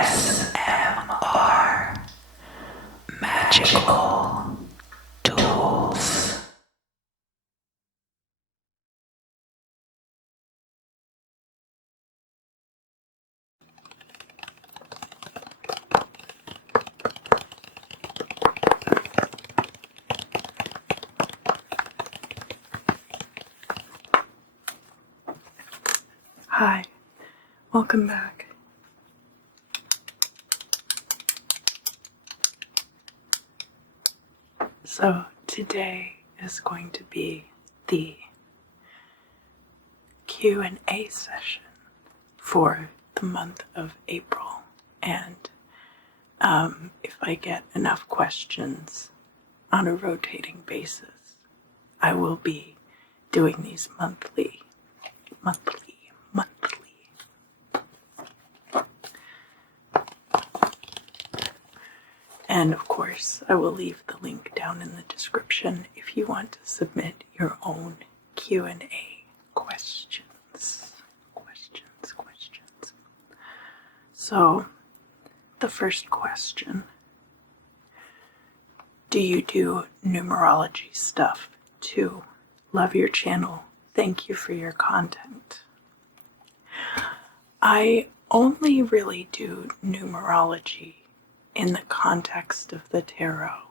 ASMR Magical Tools. Hi, welcome back. So today is going to be the Q&A session for the month of April, and if I get enough questions on a rotating basis, I will be doing these monthly. And of course, I will leave the link down in the description if you want to submit your own Q&A questions. So, the first question: do you do numerology stuff too? Love your channel. Thank you for your content. I only really do numerology in the context of the tarot.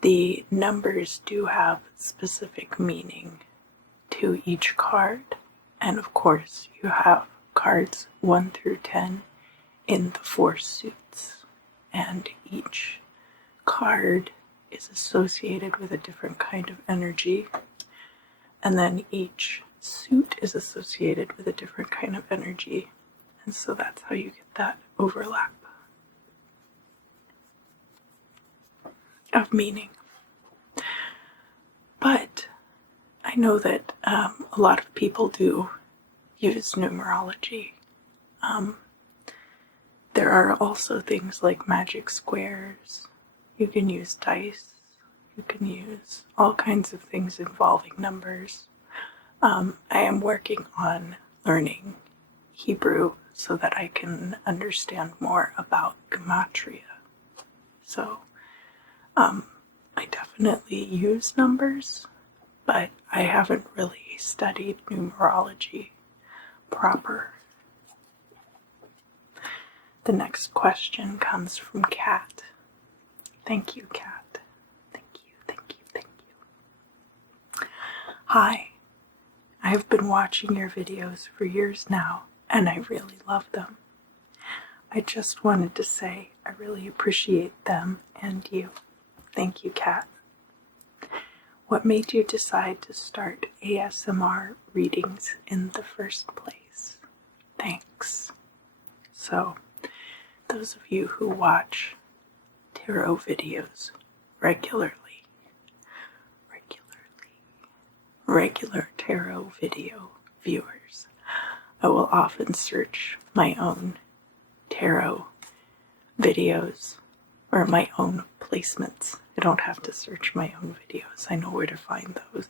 The numbers do have specific meaning to each card, and of course you have cards 1 through 10 in the 4 suits, and each card is associated with a different kind of energy, and then each suit is associated with a different kind of energy, and so that's how you get that overlap of meaning. But I know that a lot of people do use numerology. There are also things like magic squares. You can use dice. You can use all kinds of things involving numbers. I am working on learning Hebrew so that I can understand more about gematria. So, I definitely use numbers, but I haven't really studied numerology proper. The next question comes from Kat. Thank you, Kat. Thank you. Hi. I have been watching your videos for years now, and I really love them. I just wanted to say I really appreciate them and you. Thank you, Kat. What made you decide to start ASMR readings in the first place? Thanks. So, those of you who watch tarot videos regular tarot video viewers, I will often search my own tarot videos or my own placements. I don't have to search my own videos. I know where to find those.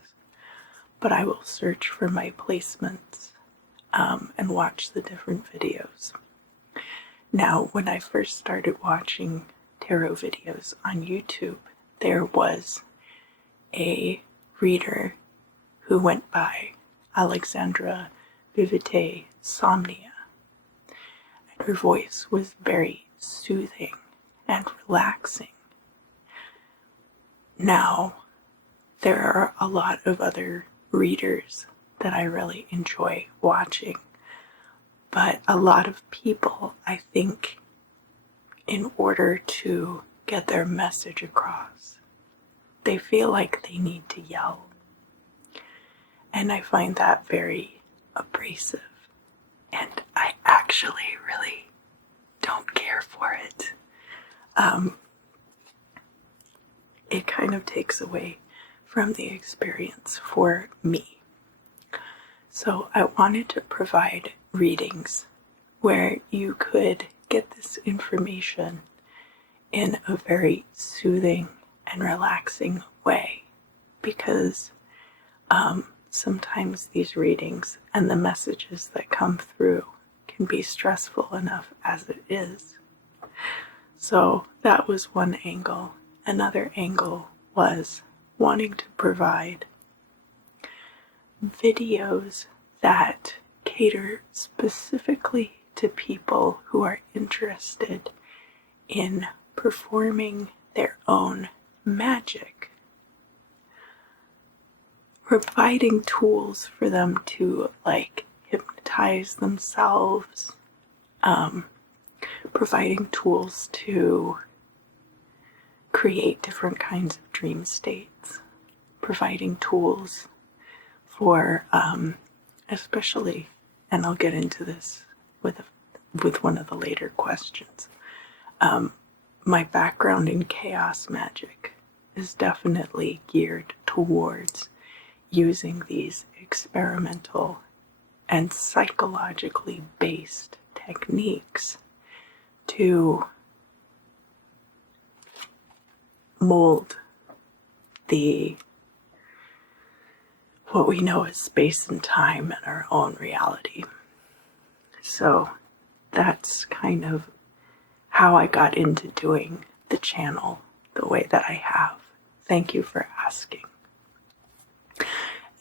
But I will search for my placements and watch the different videos. Now, when I first started watching tarot videos on YouTube, there was a reader who went by Alexandra Vivite Somnia. And her voice was very soothing and relaxing. Now, there are a lot of other readers that I really enjoy watching, but a lot of people, I think, in order to get their message across, they feel like they need to yell. And I find that very abrasive, and I actually really don't care for it. It kind of takes away from the experience for me. So I wanted to provide readings where you could get this information in a very soothing and relaxing way, because sometimes these readings and the messages that come through can can be stressful enough as it is. So that was one angle. Another angle was wanting to provide videos that cater specifically to people who are interested in performing their own magic, providing tools for them to like hypnotize themselves, providing tools to create different kinds of dream states, providing tools for especially, and I'll get into this with one of the later questions, my background in chaos magic is definitely geared towards using these experimental and psychologically based techniques to mold what we know as space and time and our own reality. So that's kind of how I got into doing the channel the way that I have. Thank you for asking.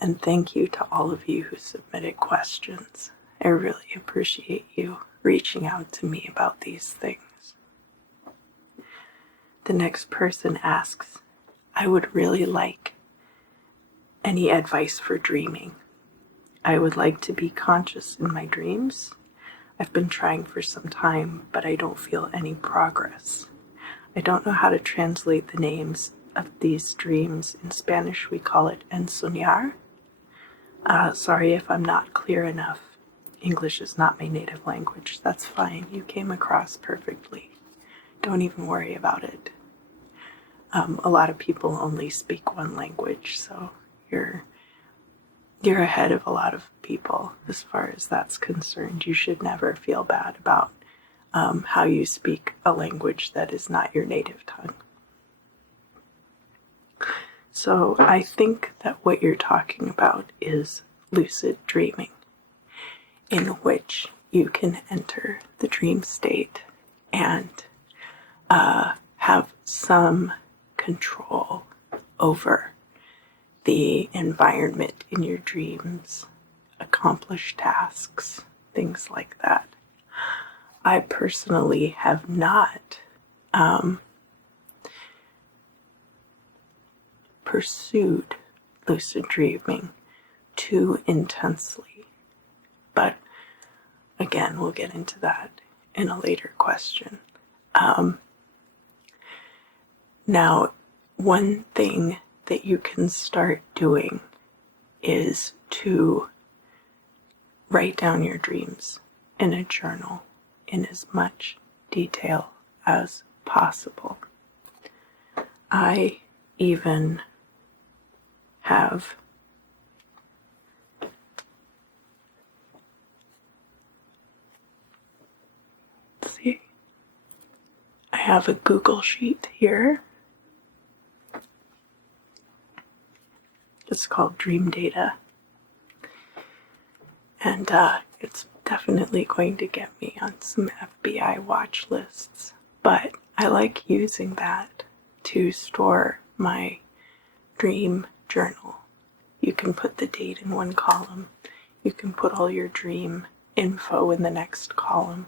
And thank you to all of you who submitted questions. I really appreciate you reaching out to me about these things. The next person asks, I would really like any advice for dreaming. I would like to be conscious in my dreams. I've been trying for some time, but I don't feel any progress. I don't know how to translate the names of these dreams. In Spanish, we call it ensoñar. Sorry if I'm not clear enough. English is not my native language. That's fine. You came across perfectly. Don't even worry about it. A lot of people only speak one language, so you're ahead of a lot of people as far as that's concerned. You should never feel bad about how you speak a language that is not your native tongue. So I think that what you're talking about is lucid dreaming, in which you can enter the dream state and have some control over the environment in your dreams, accomplish tasks, things like that. I personally have not pursued lucid dreaming too intensely, but again, we'll get into that in a later question. Now, one thing that you can start doing is to write down your dreams in a journal in as much detail as possible. I even have I have a Google Sheet here. It's called Dream Data. And it's definitely going to get me on some FBI watch lists. But I like using that to store my dream journal. You can put the date in one column. You can put all your dream info in the next column.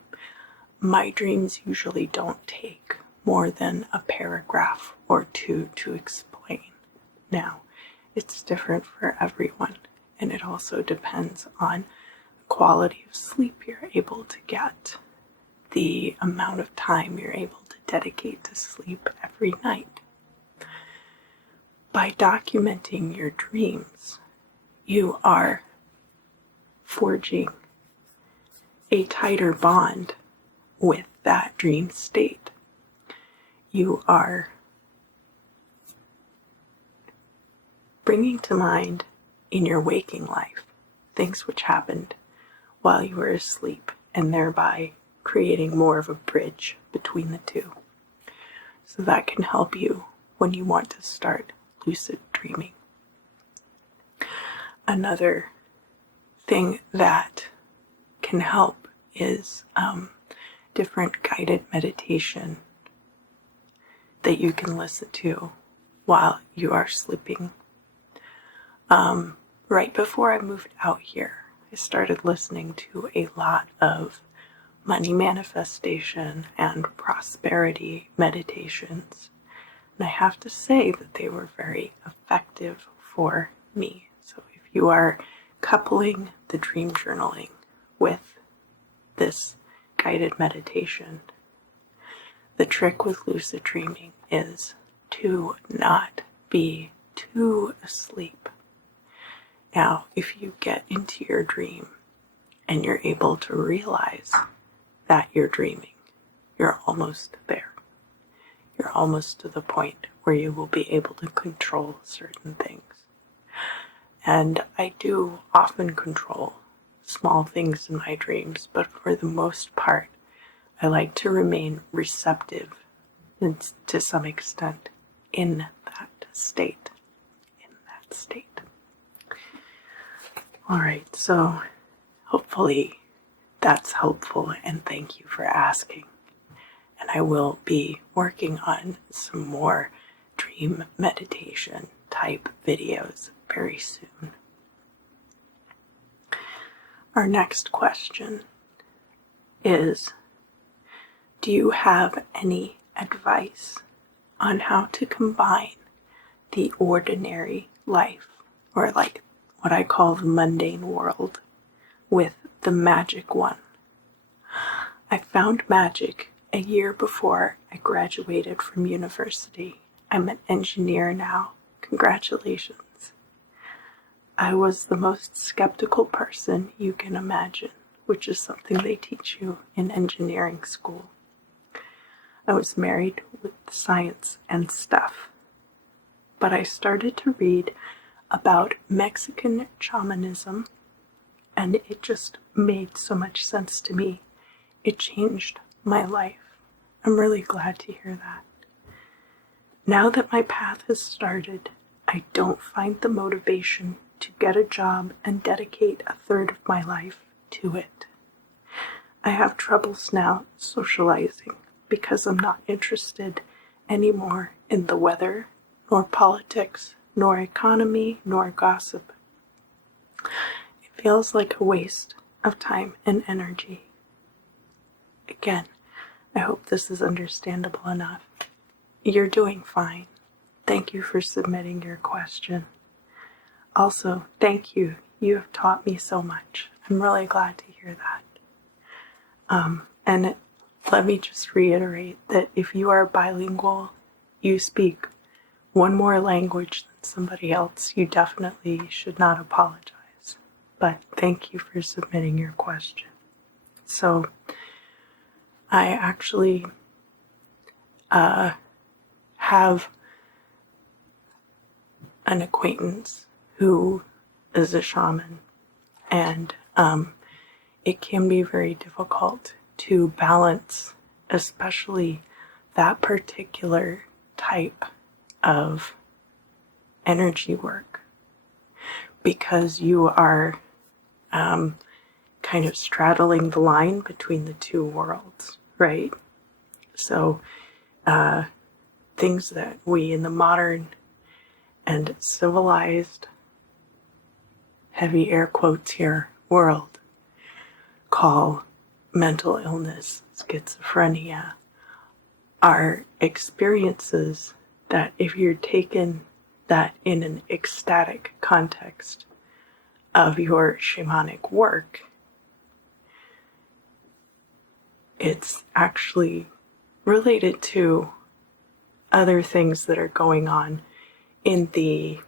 My dreams usually don't take more than a paragraph or two to explain. Now, it's different for everyone, and it also depends on the quality of sleep you're able to get, the amount of time you're able to dedicate to sleep every night. By documenting your dreams, you are forging a tighter bond with that dream state. You are bringing to mind in your waking life things which happened while you were asleep, and thereby creating more of a bridge between the two. So that can help you when you want to start lucid dreaming. Another thing that can help is different guided meditation that you can listen to while you are sleeping. Right before I moved out here, I started listening to a lot of money manifestation and prosperity meditations. And I have to say that they were very effective for me. So if you are coupling the dream journaling with this guided meditation, the trick with lucid dreaming is to not be too asleep. Now, if you get into your dream and you're able to realize that you're dreaming, you're almost there. You're almost to the point where you will be able to control certain things. And I do often control small things in my dreams, but for the most part, I like to remain receptive to some extent in that state. All right, so hopefully that's helpful, and thank you for asking. And I will be working on some more dream meditation type videos very soon. Our next question is, do you have any advice on how to combine the ordinary life, or like what I call the mundane world, with the magic one? I found magic a year before I graduated from university. I'm an engineer now. Congratulations. I was the most skeptical person you can imagine, which is something they teach you in engineering school. I was married with science and stuff. But I started to read about Mexican shamanism, and it just made so much sense to me. It changed my life. I'm really glad to hear that. Now that my path has started, I don't find the motivation to get a job and dedicate a third of my life to it. I have troubles now socializing because I'm not interested anymore in the weather, nor politics, nor economy, nor gossip. It feels like a waste of time and energy. Again, I hope this is understandable enough. You're doing fine. Thank you for submitting your question. Also, thank you. You have taught me so much. I'm really glad to hear that. And let me just reiterate that if you are bilingual, you speak one more language than somebody else, you definitely should not apologize. But thank you for submitting your question. So, I actually have an acquaintance who is a shaman, and it can be very difficult to balance, especially that particular type of energy work, because you are kind of straddling the line between the two worlds, right? So things that we in the modern and civilized, heavy air quotes here, world call mental illness, schizophrenia, are experiences that if you're taken that in an ecstatic context of your shamanic work, it's actually related to other things that are going on in the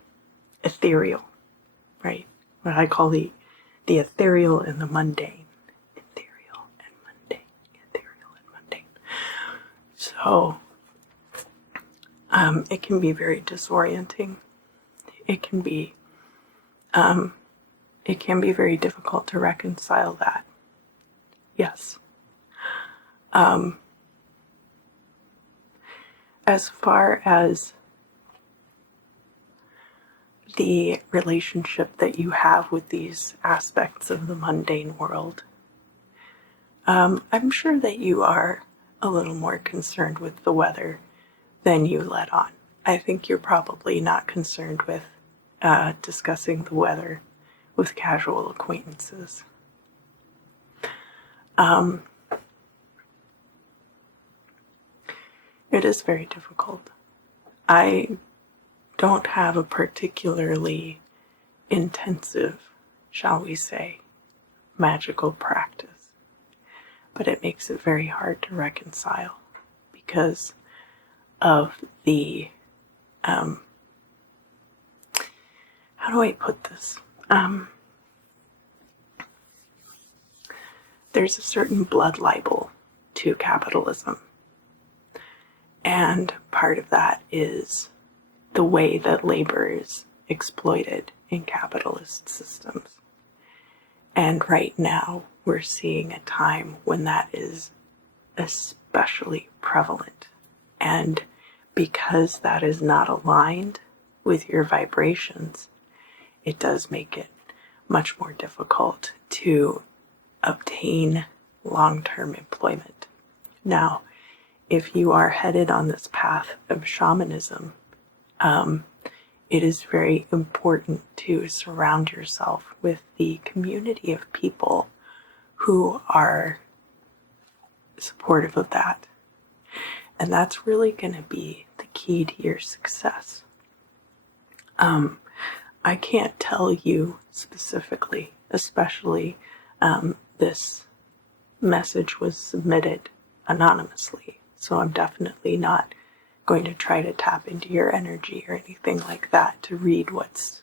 ethereal, right? What I call the ethereal and the mundane. Ethereal and mundane. Ethereal and mundane. So, it can be very disorienting. It can be very difficult to reconcile that. Yes. As far as the relationship that you have with these aspects of the mundane world, I'm sure that you are a little more concerned with the weather than you let on. I think you're probably not concerned with discussing the weather with casual acquaintances. It is very difficult. I don't have a particularly intensive, shall we say, magical practice, but it makes it very hard to reconcile because of the, how do I put this? There's a certain blood libel to capitalism, and part of that is the way that labor is exploited in capitalist systems. And right now, we're seeing a time when that is especially prevalent. And because that is not aligned with your vibrations, it does make it much more difficult to obtain long-term employment. Now, if you are headed on this path of shamanism, it is very important to surround yourself with the community of people who are supportive of that. And that's really going to be the key to your success. I can't tell you specifically, especially this message was submitted anonymously, so I'm definitely not going to try to tap into your energy or anything like that to read what's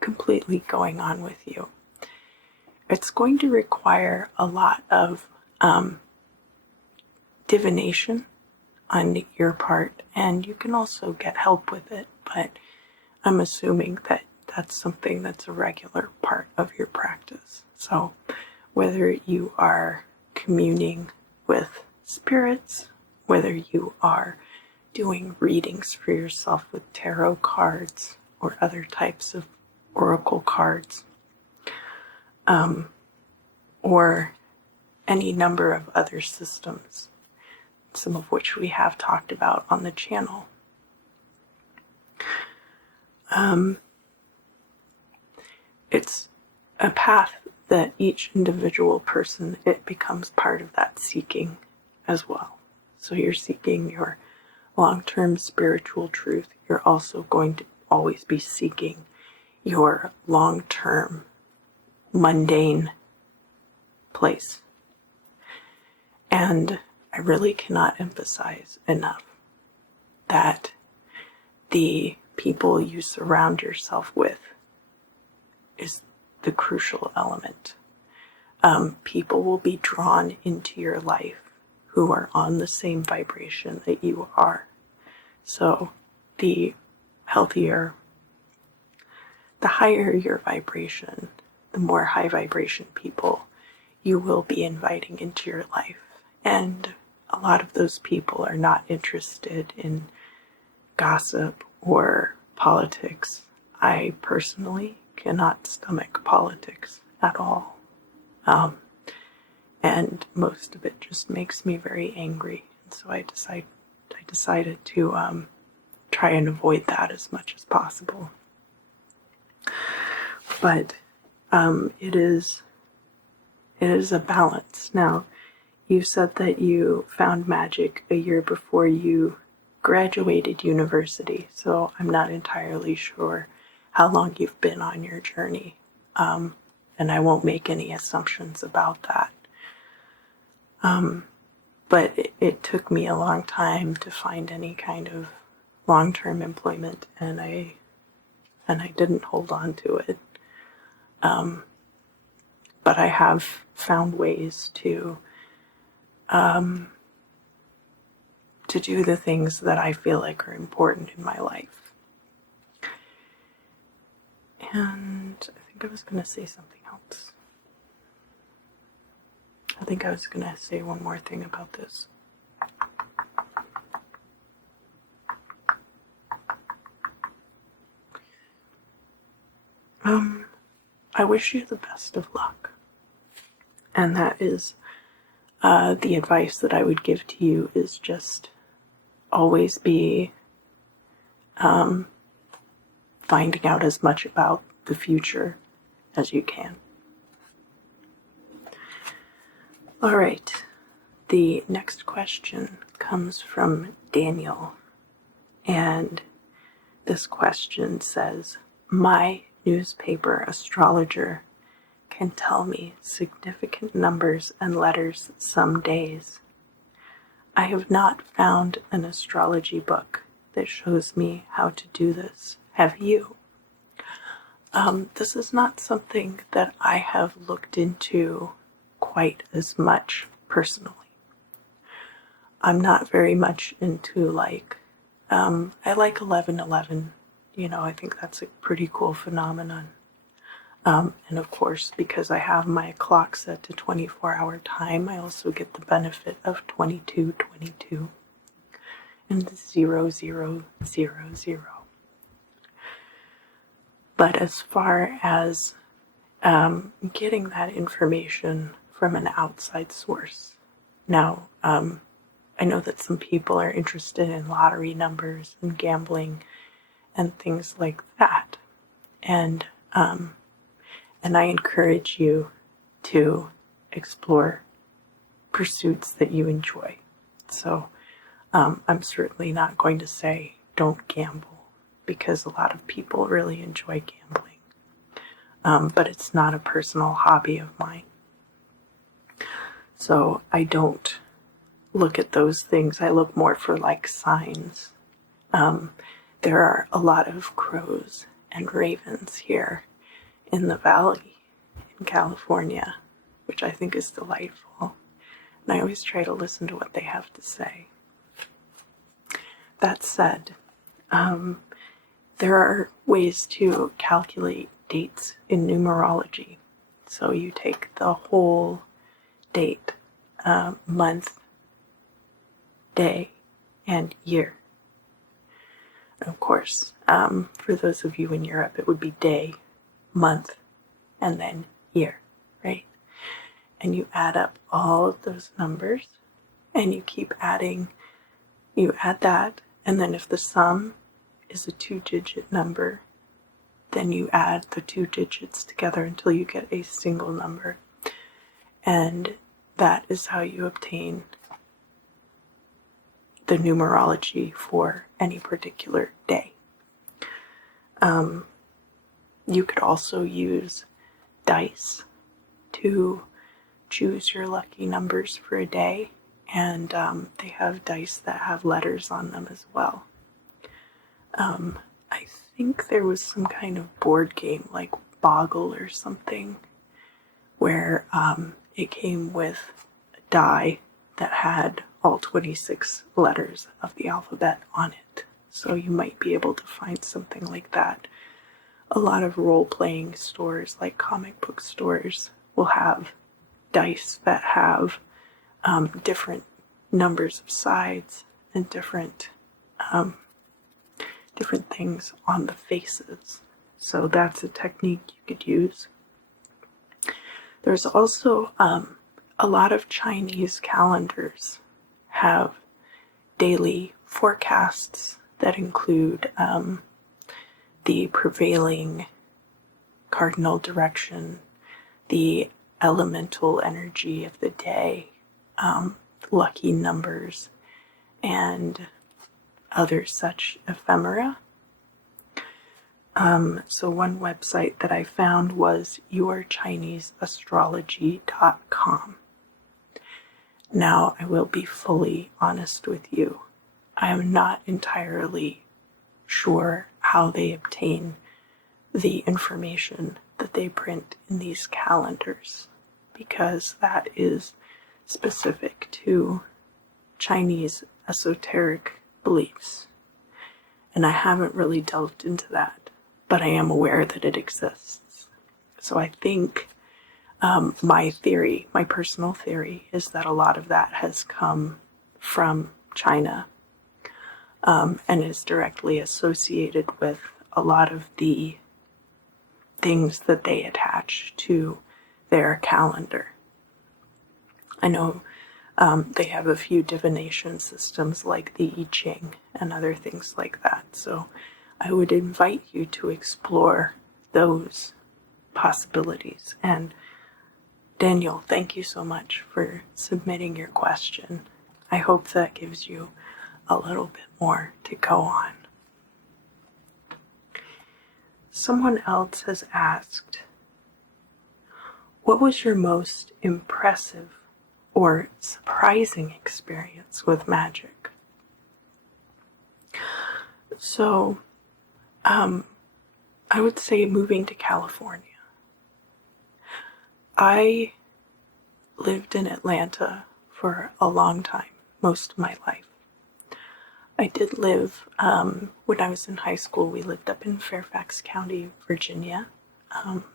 completely going on with you. It's going to require a lot of divination on your part, and you can also get help with it, but I'm assuming that that's something that's a regular part of your practice. So whether you are communing with spirits, whether you are doing readings for yourself with tarot cards or other types of oracle cards, or any number of other systems, some of which we have talked about on the channel. It's a path that each individual person, it becomes part of that seeking as well. So you're seeking your long-term spiritual truth. You're also going to always be seeking your long-term mundane place. And I really cannot emphasize enough that the people you surround yourself with is the crucial element. People will be drawn into your life who are on the same vibration that you are. So the higher your vibration, the more high vibration people you will be inviting into your life. And a lot of those people are not interested in gossip or politics. I personally cannot stomach politics at all. And most of it just makes me very angry. And so I decided to try and avoid that as much as possible. But it is a balance. Now, you said that you found magic a year before you graduated university, so I'm not entirely sure how long you've been on your journey, and I won't make any assumptions about that. But it took me a long time to find any kind of long-term employment, and I didn't hold on to it. But I have found ways to do the things that I feel like are important in my life. And I think I was going to say something else. I think I was going to say one more thing about this. I wish you the best of luck. And that is the advice that I would give to you is just always be finding out as much about the future as you can. All right, the next question comes from Daniel, and this question says, my newspaper astrologer can tell me significant numbers and letters some days. I have not found an astrology book that shows me how to do this. Have you? This is not something that I have looked into quite as much personally. I'm not very much into I like 1111. You know, I think that's a pretty cool phenomenon. And of course, because I have my clock set to 24-hour time, I also get the benefit of 2222 and 0000. But as far as getting that information from an outside source, now, I know that some people are interested in lottery numbers and gambling and things like that. And I encourage you to explore pursuits that you enjoy. So I'm certainly not going to say don't gamble, because a lot of people really enjoy gambling. But it's not a personal hobby of mine. So I don't look at those things. I look more for signs. There are a lot of crows and ravens here in the valley in California, which I think is delightful. And I always try to listen to what they have to say. That said, there are ways to calculate dates in numerology. So you take the whole date, month, day, and year. And of course, for those of you in Europe, it would be day, month, and then year, right? And you add up all of those numbers, and you keep adding, you add that, and then if the sum is a 2-digit number, then you add the 2 digits together until you get a single number. And that is how you obtain the numerology for any particular day. You could also use dice to choose your lucky numbers for a day, and they have dice that have letters on them as well. I think there was some kind of board game like Boggle or something where it came with a die that had all 26 letters of the alphabet on it. So you might be able to find something like that. A lot of role-playing stores, like comic book stores, will have dice that have different numbers of sides and different things on the faces. So that's a technique you could use. There's also a lot of Chinese calendars have daily forecasts that include the prevailing cardinal direction, the elemental energy of the day, lucky numbers, and other such ephemera. So one website that I found was yourchineseastrology.com. Now, I will be fully honest with you. I am not entirely sure how they obtain the information that they print in these calendars, because that is specific to Chinese esoteric beliefs. And I haven't really delved into that, but I am aware that it exists. So I think my personal theory, is that a lot of that has come from China and is directly associated with a lot of the things that they attach to their calendar. I know They have a few divination systems like the I Ching and other things like that. So I would invite you to explore those possibilities. And Daniel, thank you so much for submitting your question. I hope that gives you a little bit more to go on. Someone else has asked, what was your most impressive or surprising experience with magic? So, I would say moving to California. I lived in Atlanta for a long time, most of my life. I did live, when I was in high school, we lived up in Fairfax County, Virginia.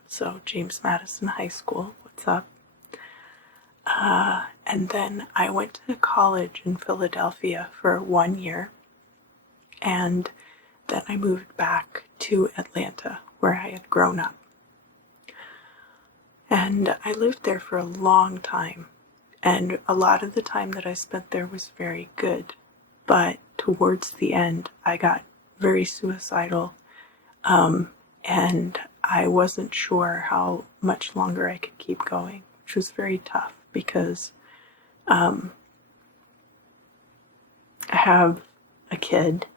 So James Madison High School, what's up? And then I went to college in Philadelphia for 1 year. And then I moved back to Atlanta, where I had grown up. And I lived there for a long time. And a lot of the time that I spent there was very good. But towards the end, I got very suicidal. And I wasn't sure how much longer I could keep going, which was very tough because I have a kid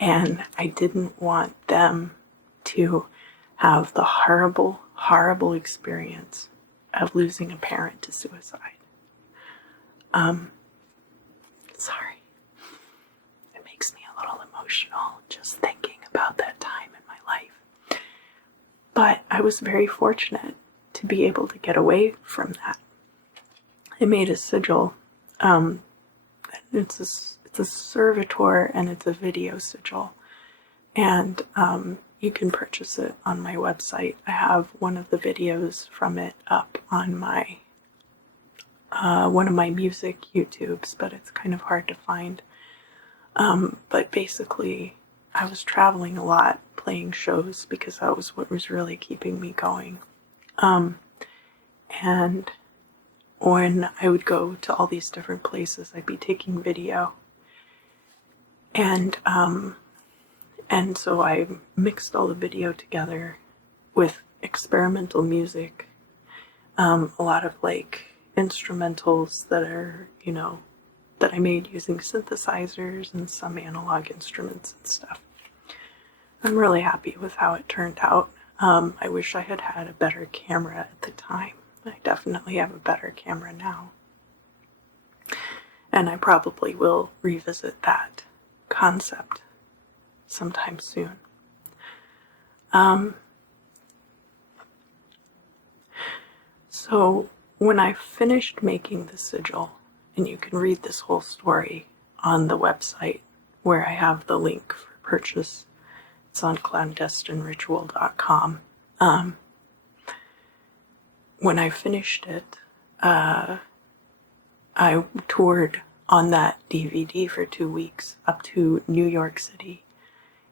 and I didn't want them to have the horrible, horrible experience of losing a parent to suicide. Sorry. It makes me a little emotional just thinking about that time in my life. But I was very fortunate to be able to get away from that. I made a sigil. It's a servitor and it's a video sigil. And you can purchase it on my website. I have one of the videos from it up on my one of my music YouTubes, but it's kind of hard to find. But basically, I was traveling a lot, playing shows, because that was what was really keeping me going. And when I would go to all these different places, I'd be taking video. And so I mixed all the video together with experimental music, a lot of like instrumentals that are, that I made using synthesizers and some analog instruments and stuff. I'm really happy with how it turned out. I wish I had had a better camera at the time. I definitely have a better camera now. And I probably will revisit that concept sometime soon. So when I finished making the sigil, and you can read this whole story on the website where I have the link for purchase. It's on clandestinritual.com. When I finished it, I toured on that DVD for 2 weeks up to New York City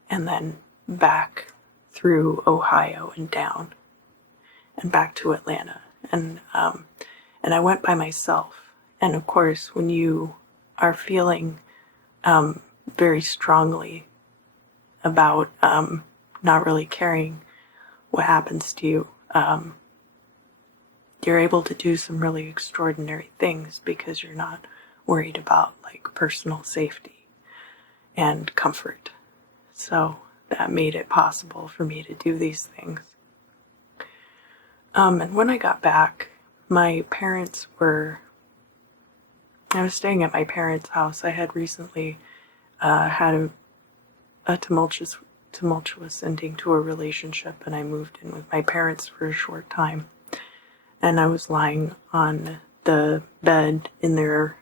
and then back through Ohio and down and back to Atlanta. And I went by myself. And of course, when you are feeling very strongly about not really caring what happens to you, you're able to do some really extraordinary things because you're not worried about like personal safety and comfort. So that made it possible for me to do these things. And when I got back, my parents were, I was staying at my parents' house. I had recently had a tumultuous ending to a relationship, and I moved in with my parents for a short time. And I was lying on the bed in their,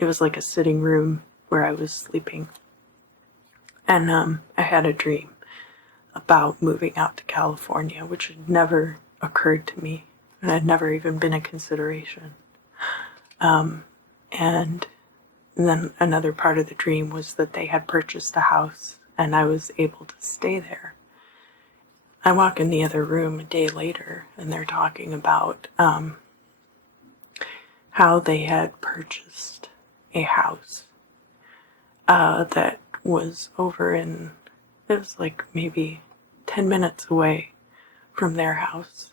it was like a sitting room where I was sleeping. And I had a dream about moving out to California, which had never occurred to me and had never even been a consideration. And then another part of the dream was that they had purchased a house and I was able to stay there. I walk in the other room a day later and they're talking about how they had purchased a house that was over in, it was like maybe 10 minutes away from their house,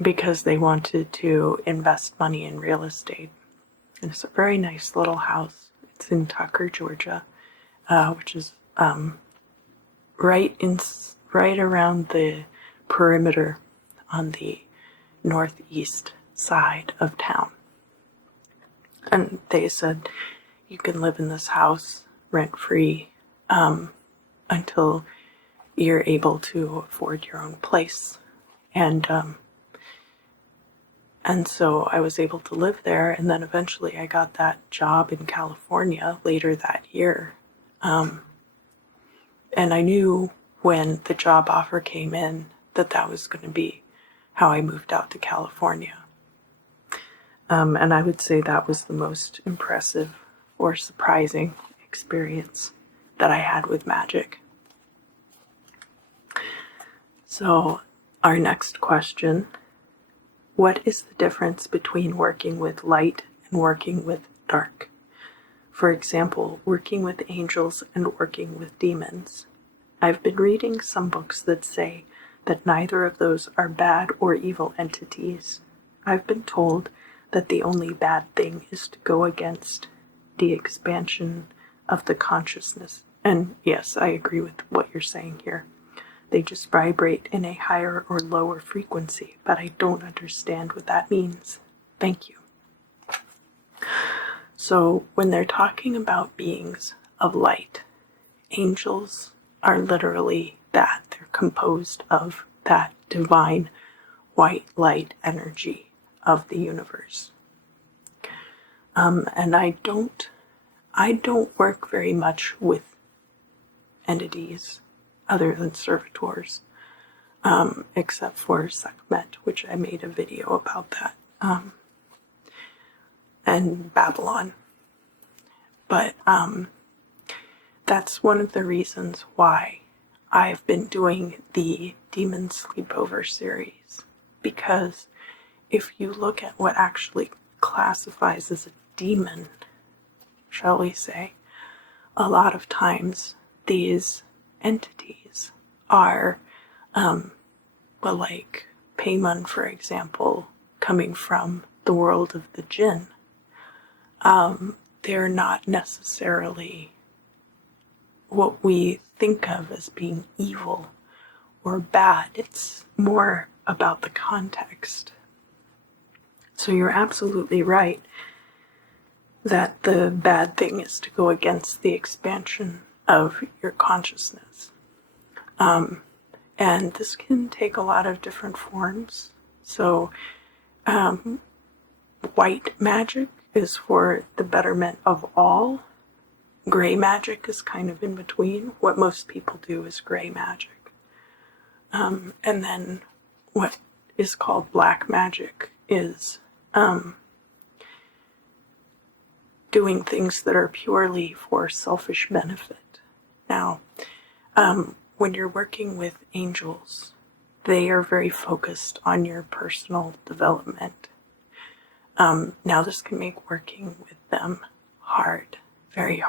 because they wanted to invest money in real estate. And it's a very nice little house. It's in Tucker, Georgia, which is right around the perimeter on the northeast side of town. And they said, you can live in this house rent-free until you're able to afford your own place. And so I was able to live there, and then eventually I got that job in California later that year. And I knew when the job offer came in that that was going to be how I moved out to California. And I would say that was the most impressive or surprising experience that I had with magic. So, our next question: what is the difference between working with light and working with dark? For example, working with angels and working with demons. I've been reading some books that say that neither of those are bad or evil entities. I've been told that the only bad thing is to go against the expansion of the consciousness. And yes, I agree with what you're saying here. They just vibrate in a higher or lower frequency, but I don't understand what that means. Thank you. So when they're talking about beings of light, angels are literally that. They're composed of that divine white light energy of the universe. And I don't work very much with entities other than servitors, except for Sekhmet, which I made a video about that, and Babylon. But that's one of the reasons why I've been doing the Demon Sleepover series, because if you look at what actually classifies as a demon, shall we say, a lot of times these entities are, well, like Payman, for example, coming from the world of the jinn. They're not necessarily what we think of as being evil or bad. It's more about the context. So you're absolutely right that the bad thing is to go against the expansion of your consciousness. And this can take a lot of different forms. So white magic is for the betterment of all. Gray magic is kind of in between. What most people do is gray magic. And then what is called black magic is doing things that are purely for selfish benefit. Now, when you're working with angels, they are very focused on your personal development. Now, this can make working with them hard, very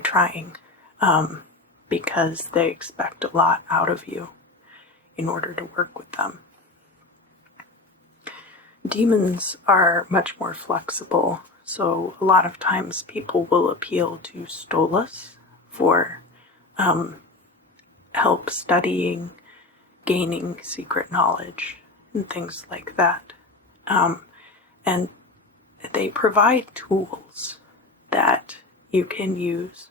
trying, because they expect a lot out of you in order to work with them. Demons are much more flexible, so a lot of times people will appeal to Stolas for help studying, gaining secret knowledge, and things like that. And they provide tools that you can use,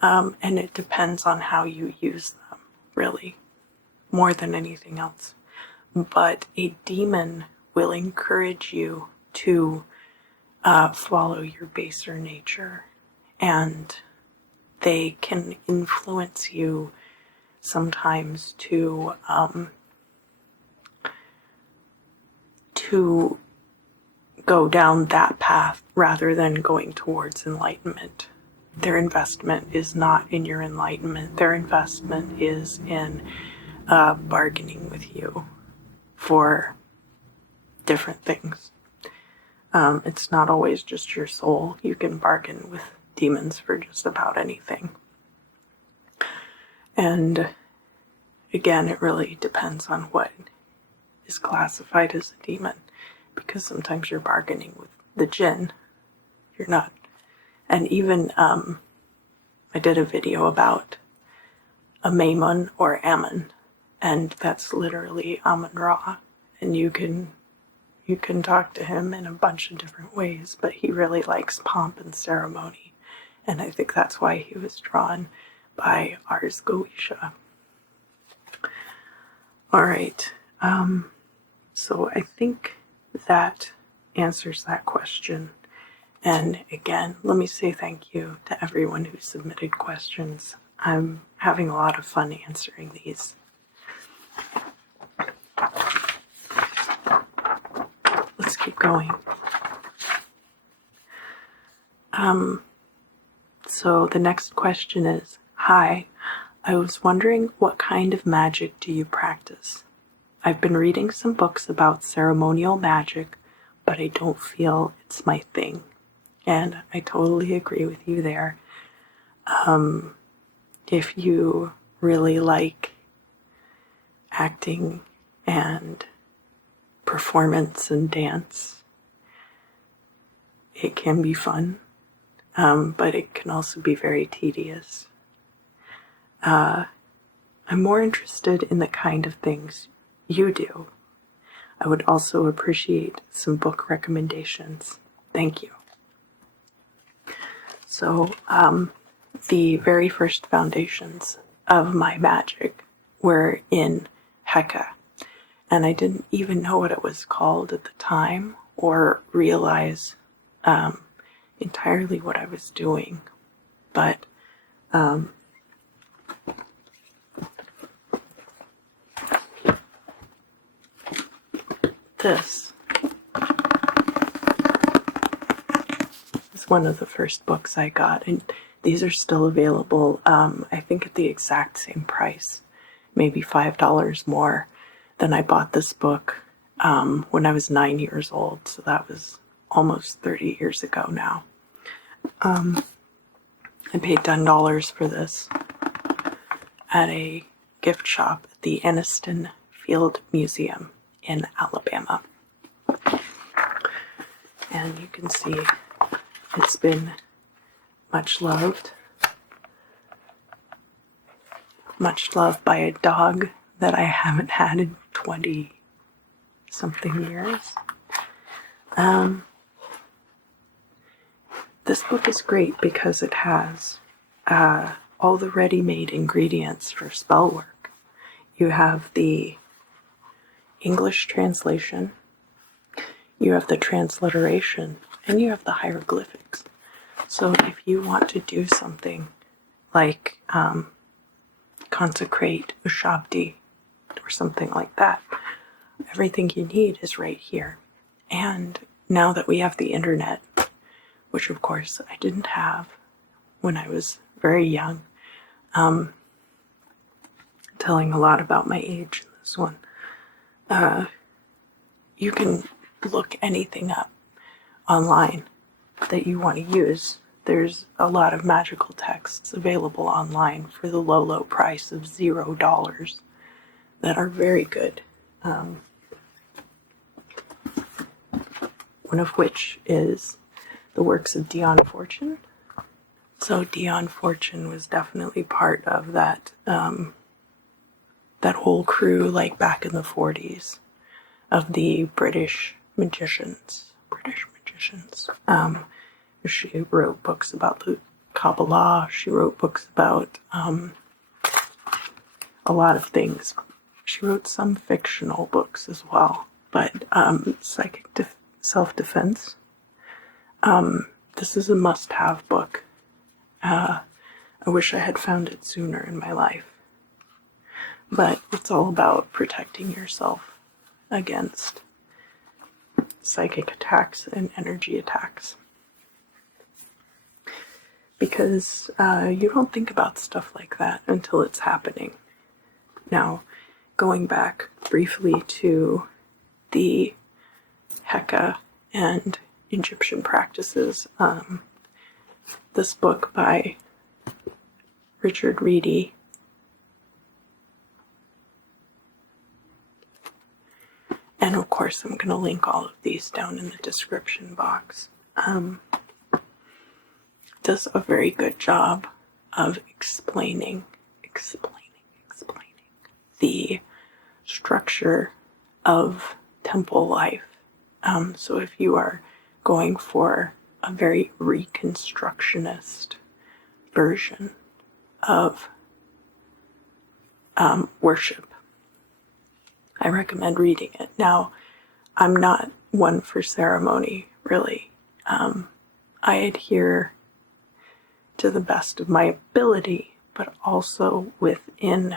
and it depends on how you use them, really, more than anything else. But a demon will encourage you to follow your baser nature, and they can influence you sometimes to go down that path rather than going towards enlightenment. Their investment is not in your enlightenment. Their investment is in bargaining with you for different things. It's not always just your soul. You can bargain with demons for just about anything. And again, it really depends on what is classified as a demon, because sometimes you're bargaining with the jinn. You're not. And even, I did a video about a Maimon or Ammon, and that's literally Amun-Ra, and you can talk to him in a bunch of different ways, but he really likes pomp and ceremony, and I think that's why he was drawn by Ars Goetia. Alright, so I think that answers that question. And again, let me say thank you to everyone who submitted questions. I'm having a lot of fun answering these. Let's keep going. So the next question is, hi, I was wondering what kind of magic do you practice? I've been reading some books about ceremonial magic, but I don't feel it's my thing. And I totally agree with you there. If you really like acting and performance and dance, it can be fun, but it can also be very tedious. I'm more interested in the kind of things you do. I would also appreciate some book recommendations. Thank you. So, the very first foundations of my magic were in Heka, and I didn't even know what it was called at the time or realize entirely what I was doing, but this is one of the first books I got, and these are still available, I think at the exact same price, maybe $5 more than I bought this book when I was 9 years old, so that was almost 30 years ago now. I paid $10 for this at a gift shop at the Anniston Field Museum in Alabama. And you can see it's been much loved by a dog that I haven't had in 20 something years. This book is great because it has all the ready-made ingredients for spell work. You have the English translation, you have the transliteration, and you have the hieroglyphics. So if you want to do something like consecrate a Shabdi or something like that, everything you need is right here. And now that we have the internet, which of course I didn't have when I was very young, telling a lot about my age in this one, you can look anything up online that you want to use. There's a lot of magical texts available online for the low, low price of $0 that are very good. One of which is the works of Dion Fortune. So Dion Fortune was definitely part of that that whole crew, like back in the 40s, of the British magicians. She wrote books about the Kabbalah. She wrote books about a lot of things. She wrote some fictional books as well, but psychic self-defense. This is a must-have book. I wish I had found it sooner in my life. But it's all about protecting yourself against psychic attacks and energy attacks. Because you don't think about stuff like that until it's happening. Now, going back briefly to the Heka and Egyptian Practices. This book by Richard Reedy. And of course, I'm going to link all of these down in the description box. Does a very good job of explaining the structure of temple life. So if you are going for a very reconstructionist version of worship, I recommend reading it. Now, I'm not one for ceremony, really. I adhere to the best of my ability, but also within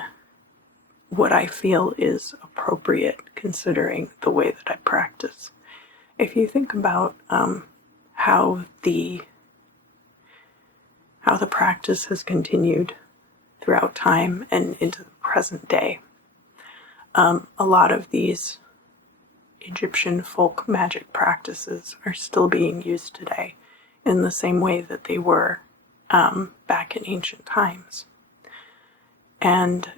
what I feel is appropriate considering the way that I practice. If you think about how the practice has continued throughout time and into the present day, a lot of these Egyptian folk magic practices are still being used today in the same way that they were back in ancient times. And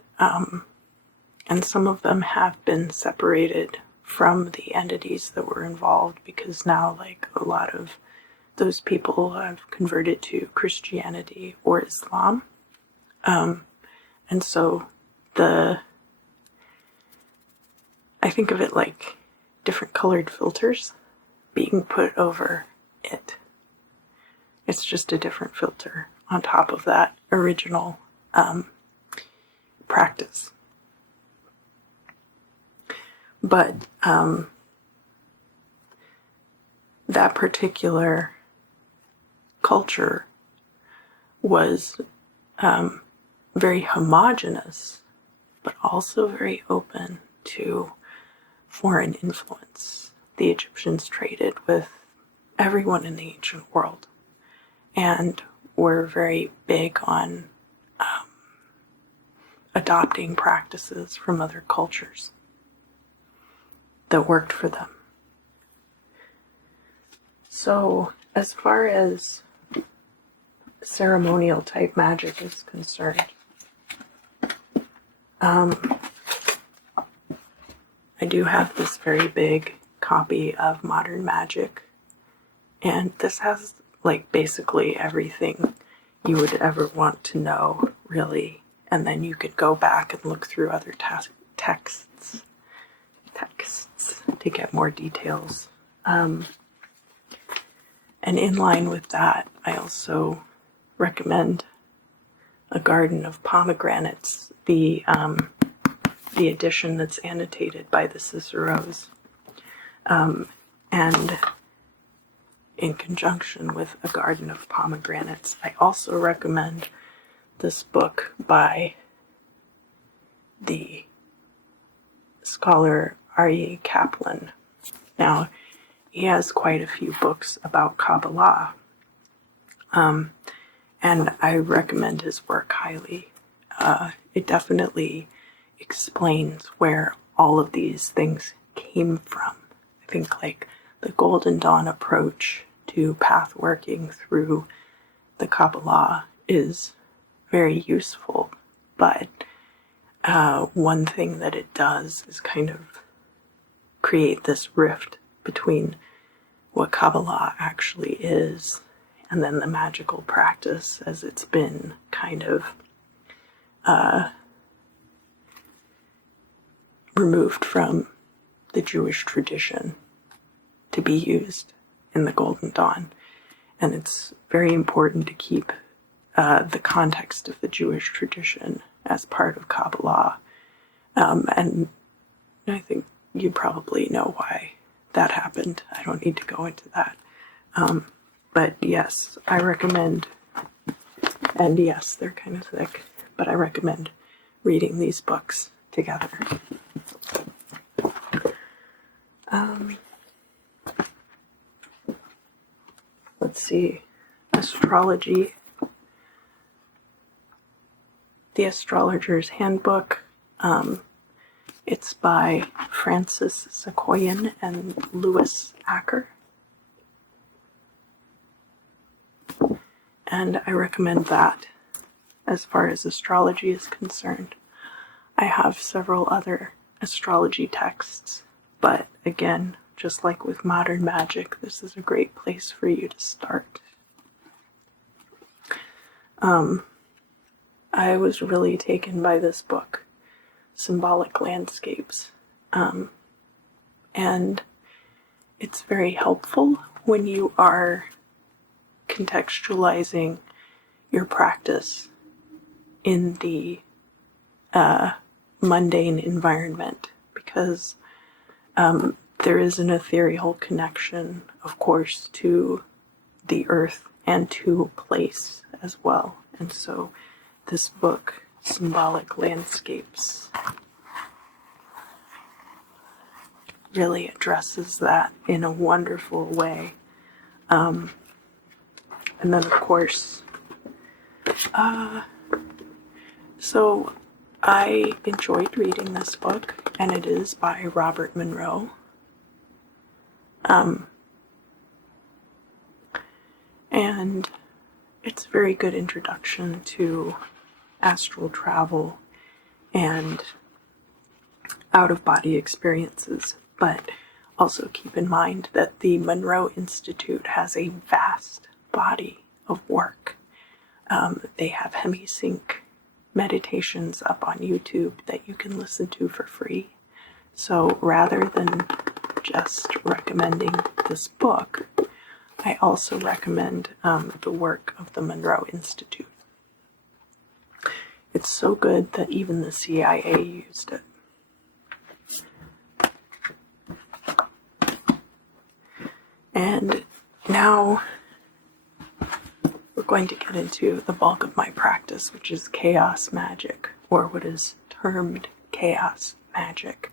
some of them have been separated from the entities that were involved, because now, like, a lot of those people have converted to Christianity or Islam. And so I think of it like different colored filters being put over it. It's just a different filter on top of that original practice. But that particular culture was very homogeneous, but also very open to foreign influence. The Egyptians traded with everyone in the ancient world and were very big on adopting practices from other cultures that worked for them. So, as far as ceremonial type magic is concerned, I do have this very big copy of Modern Magic, and this has like basically everything you would ever want to know, really, and then you could go back and look through other texts to get more details. And in line with that, I also recommend A Garden of Pomegranates, the edition that's annotated by the Ciceros. And in conjunction with A Garden of Pomegranates, I also recommend this book by the scholar R.E. Kaplan. Now, he has quite a few books about Kabbalah, and I recommend his work highly. It definitely explains where all of these things came from. I think like the Golden Dawn approach to path working through the Kabbalah is very useful, but one thing that it does is kind of create this rift between what Kabbalah actually is and then the magical practice as it's been kind of removed from the Jewish tradition to be used in the Golden Dawn. And it's very important to keep the context of the Jewish tradition as part of Kabbalah. And I think you probably know why that happened. I don't need to go into that. But yes, I recommend, and yes, they're kind of thick, but I recommend reading these books together. Let's see, astrology. The Astrologer's Handbook. It's by Francis Sequoian and Louis Acker. And I recommend that as far as astrology is concerned. I have several other astrology texts, but again, just like with modern magic, this is a great place for you to start. I was really taken by this book, Symbolic Landscapes, and it's very helpful when you are contextualizing your practice in the mundane environment, because there is an ethereal connection, of course, to the earth and to place as well. And so this book, Symbolic Landscapes, really addresses that in a wonderful way. And then, of course, so I enjoyed reading this book, and it is by Robert Monroe. And it's a very good introduction to astral travel and out-of-body experiences, but also keep in mind that the Monroe Institute has a vast body of work. They have hemisync meditations up on YouTube that you can listen to for free. So rather than just recommending this book, I also recommend the work of the Monroe Institute. It's so good that even the CIA used it. And now we're going to get into the bulk of my practice, which is chaos magic, or what is termed chaos magic.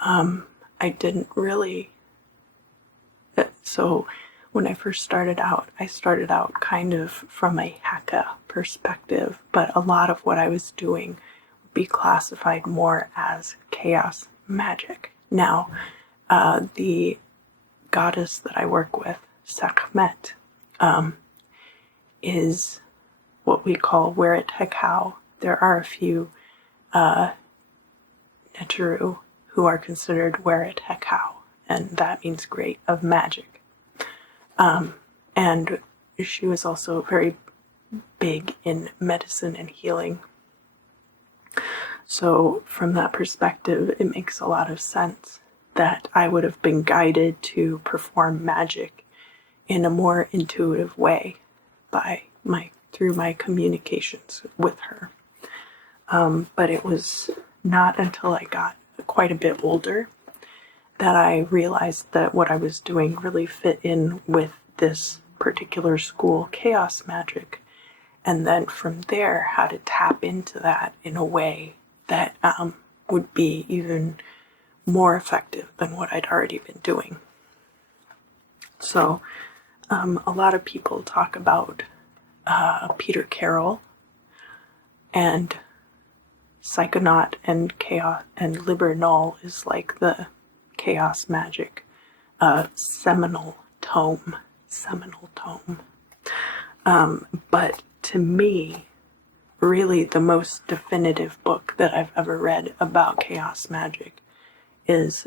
I didn't really... So when I first started out, I started out kind of from a Haka perspective, but a lot of what I was doing would be classified more as chaos magic. Now, the goddess that I work with, Sekhmet, is what we call Weret Hekau. There are a few Neteru who are considered Weret Hekau, and that means great of magic. And she was also very big in medicine and healing. So from that perspective, it makes a lot of sense that I would have been guided to perform magic in a more intuitive way through my communications with her. But it was not until I got quite a bit older that I realized that what I was doing really fit in with this particular school, chaos magic, and then from there how to tap into that in a way that would be even more effective than what I'd already been doing. So a lot of people talk about Peter Carroll and Psychonaut and Chaos, and Liber Null is like the chaos magic seminal tome. But to me, really the most definitive book that I've ever read about chaos magic is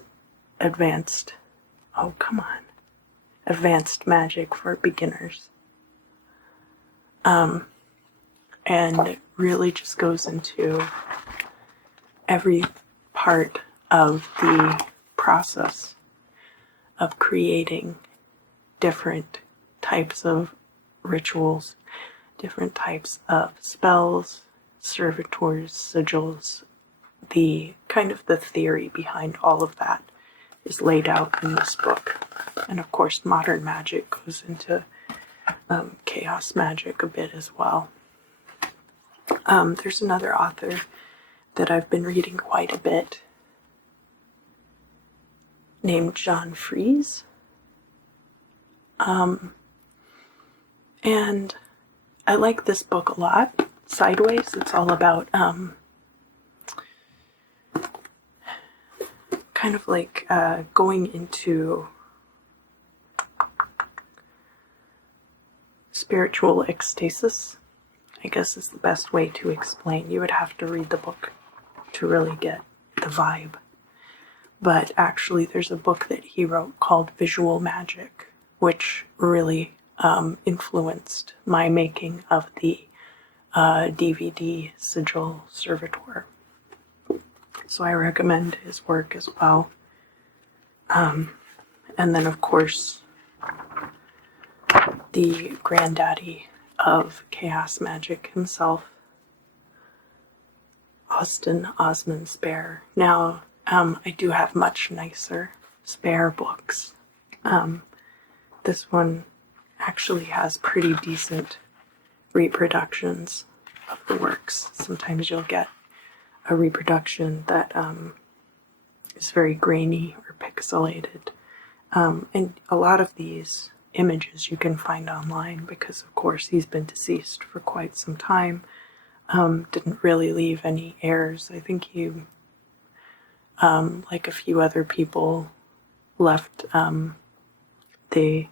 Advanced Magic for Beginners. And it really just goes into every part of the process of creating different types of rituals, different types of spells, servitors, sigils. The kind of the theory behind all of that is laid out in this book. And of course, modern magic goes into chaos magic a bit as well. There's another author that I've been reading quite a bit named John Fries. And I like this book a lot. Sideways, it's all about kind of like going into spiritual ecstasis, I guess is the best way to explain. You would have to read the book to really get the vibe. But actually, there's a book that he wrote called Visual Magic, which really influenced my making of the DVD sigil servitor. So I recommend his work as well. And then, of course, the granddaddy of chaos magic himself, Austin Osman Spare. Now, I do have much nicer Spare books. This one actually has pretty decent reproductions of the works. Sometimes you'll get a reproduction that is very grainy or pixelated. And a lot of these images you can find online because, of course, he's been deceased for quite some time. Didn't really leave any heirs. I think he, like a few other people, left the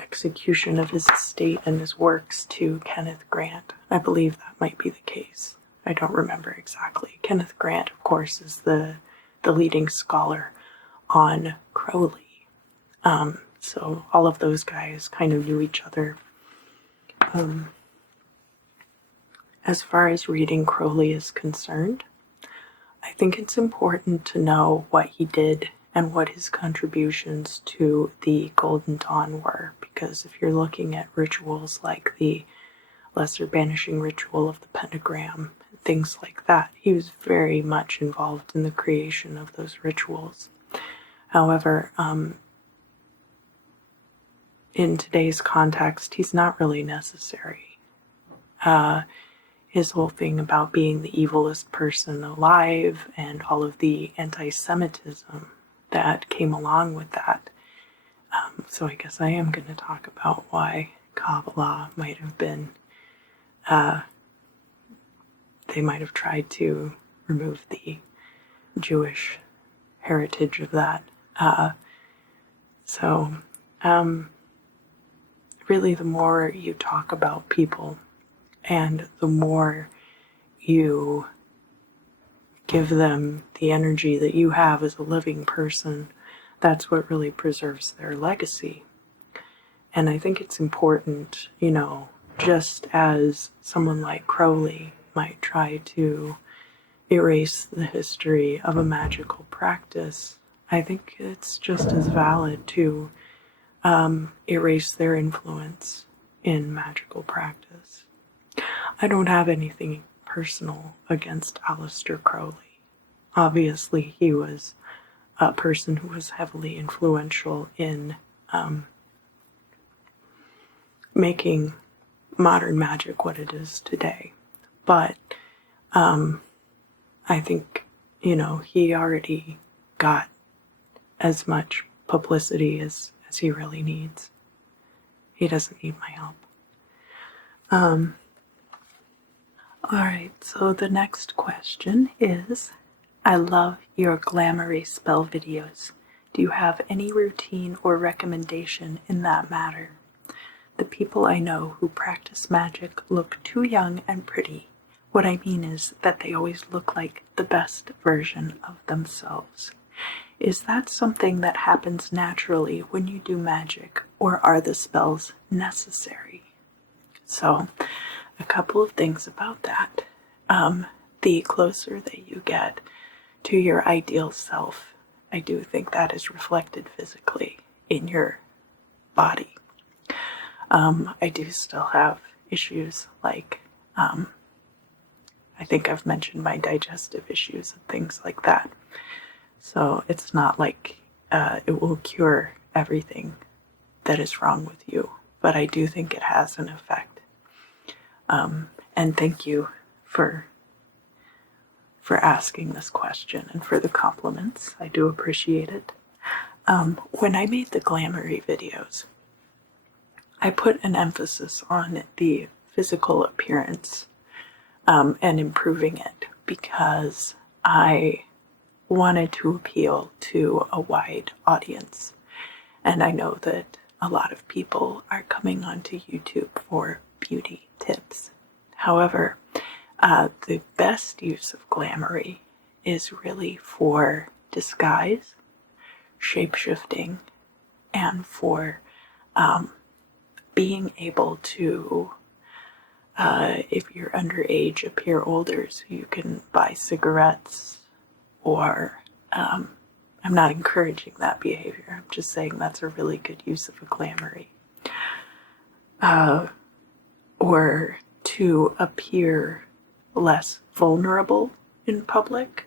execution of his estate and his works to Kenneth Grant. I believe that might be the case. I don't remember exactly. Kenneth Grant, of course, is the leading scholar on Crowley. So all of those guys kind of knew each other. As far as reading Crowley is concerned, I think it's important to know what he did and what his contributions to the Golden Dawn were, because if you're looking at rituals like the Lesser Banishing Ritual of the Pentagram, things like that, he was very much involved in the creation of those rituals. However, in today's context, he's not really necessary. His whole thing about being the evilest person alive and all of the anti-Semitism that came along with that. So I guess I am going to talk about why Kabbalah might have been, they might have tried to remove the Jewish heritage of that. Really the more you talk about people and the more you give them the energy that you have as a living person, that's what really preserves their legacy. And I think it's important, you know, just as someone like Crowley might try to erase the history of a magical practice, I think it's just as valid to erase their influence in magical practice. I don't have anything personal against Aleister Crowley. Obviously, he was a person who was heavily influential in making modern magic what it is today. But I think, you know, he already got as much publicity as he really needs. He doesn't need my help. Alright, so the next question is, I love your glamoury spell videos. Do you have any routine or recommendation in that matter? The people I know who practice magic look too young and pretty. What I mean is that they always look like the best version of themselves. Is that something that happens naturally when you do magic, or are the spells necessary? So, a couple of things about that. The closer that you get to your ideal self, I do think that is reflected physically in your body. I do still have issues like, I think I've mentioned my digestive issues and things like that. So it's not like it will cure everything that is wrong with you, but I do think it has an effect. And thank you for asking this question and for the compliments. I do appreciate it. When I made the glamoury videos, I put an emphasis on the physical appearance and improving it because I wanted to appeal to a wide audience. And I know that a lot of people are coming onto YouTube for beauty tips. However, the best use of Glamoury is really for disguise, shape-shifting, and for being able to, if you're underage, appear older, so you can buy cigarettes, or I'm not encouraging that behavior. I'm just saying that's a really good use of a Glamoury. Or to appear less vulnerable in public.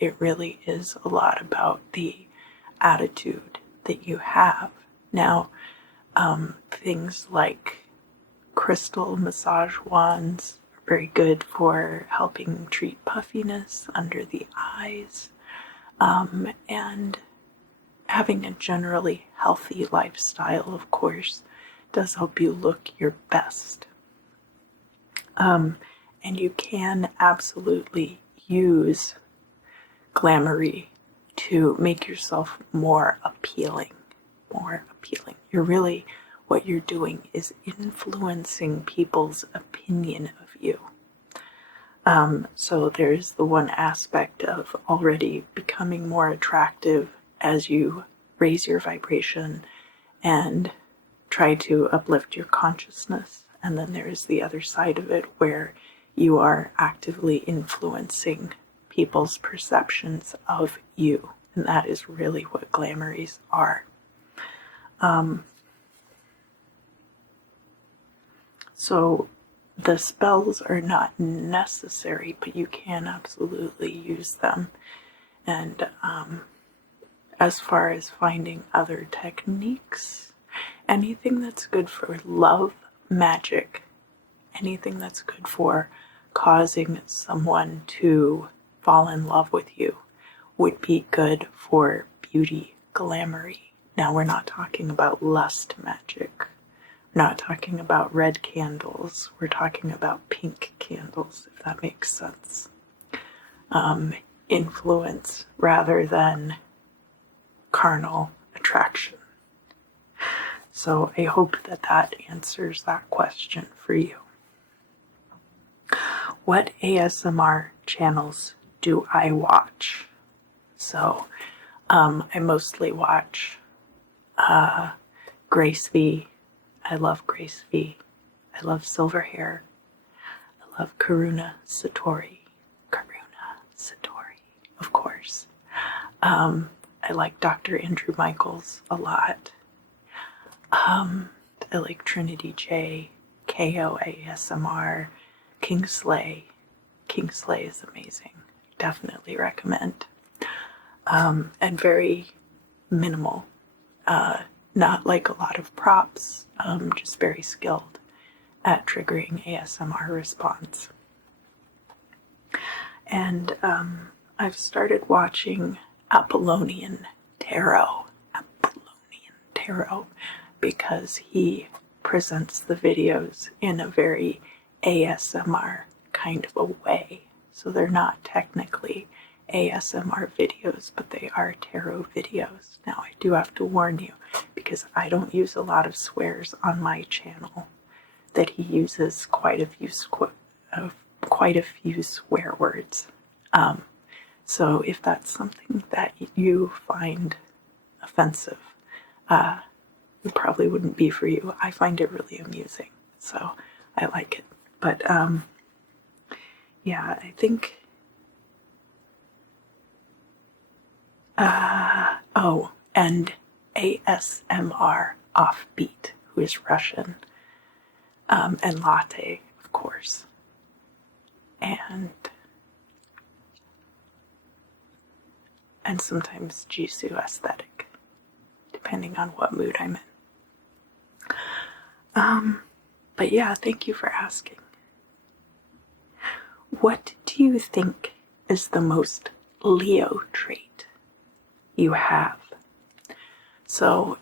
It really is a lot about the attitude that you have. Now, things like crystal massage wands are very good for helping treat puffiness under the eyes, and having a generally healthy lifestyle, of course, does help you look your best. And you can absolutely use Glamoury to make yourself more appealing. You're really, what you're doing is influencing people's opinion of you. So there's the one aspect of already becoming more attractive as you raise your vibration and try to uplift your consciousness. And then there's the other side of it where you are actively influencing people's perceptions of you. And that is really what Glamouries are. So the spells are not necessary, but you can absolutely use them. And as far as finding other techniques, anything that's good for love, magic, anything that's good for causing someone to fall in love with you would be good for beauty Glamoury. Now, we're not talking about lust magic. We're not talking about red candles. We're talking about pink candles, if that makes sense. Influence rather than carnal attraction. So I hope that that answers that question for you. What ASMR channels do I watch? So I mostly watch Grace V. I love Grace V. I love Silverhair. I love Karuna Satori. Of course. I like Dr. Andrew Michaels a lot. I like Trinity J, KO ASMR, Kingsley. Kingsley is amazing. Definitely recommend. And very minimal. Not like a lot of props, just very skilled at triggering ASMR response. And I've started watching Apollonian Tarot, because he presents the videos in a very ASMR kind of a way. So they're not technically ASMR videos, but they are tarot videos. Now, I do have to warn you, because I don't use a lot of swears on my channel, that he uses quite a few swear words. So if that's something that you find offensive, it probably wouldn't be for you. I find it really amusing, so I like it. But yeah, I think and ASMR Offbeat, who is Russian, and Latte, of course, and sometimes Jisoo Aesthetic, depending on what mood I'm in. But yeah, thank you for asking. What do you think is the most Leo trait you have? So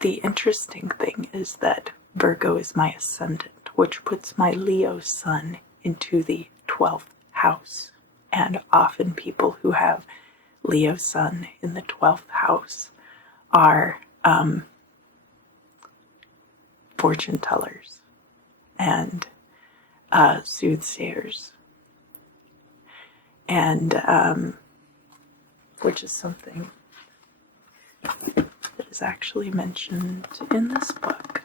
the interesting thing is that Virgo is my ascendant, which puts my Leo sun into the 12th house. and often people who have Leo sun in the 12th house are fortune tellers and soothsayers, and which is something that is actually mentioned in this book.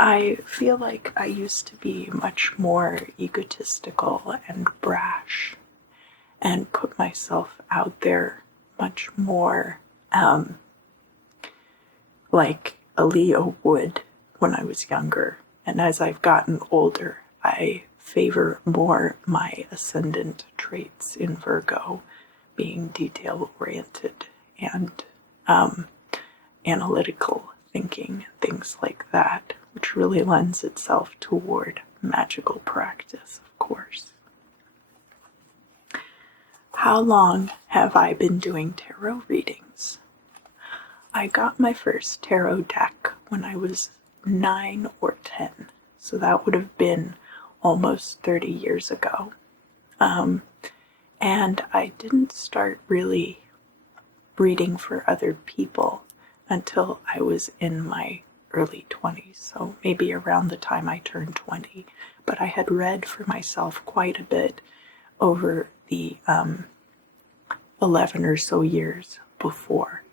I feel like I used to be much more egotistical and brash and put myself out there much more like a Leo would when I was younger. And as I've gotten older, I favor more my ascendant traits in Virgo, being detail-oriented and analytical thinking, things like that, which really lends itself toward magical practice, of course. How long have I been doing tarot readings? I got my first tarot deck when I was 9 or 10, so that would have been almost 30 years ago. And I didn't start really reading for other people until I was in my early 20s, so maybe around the time I turned 20. But I had read for myself quite a bit over the 11 or so years before.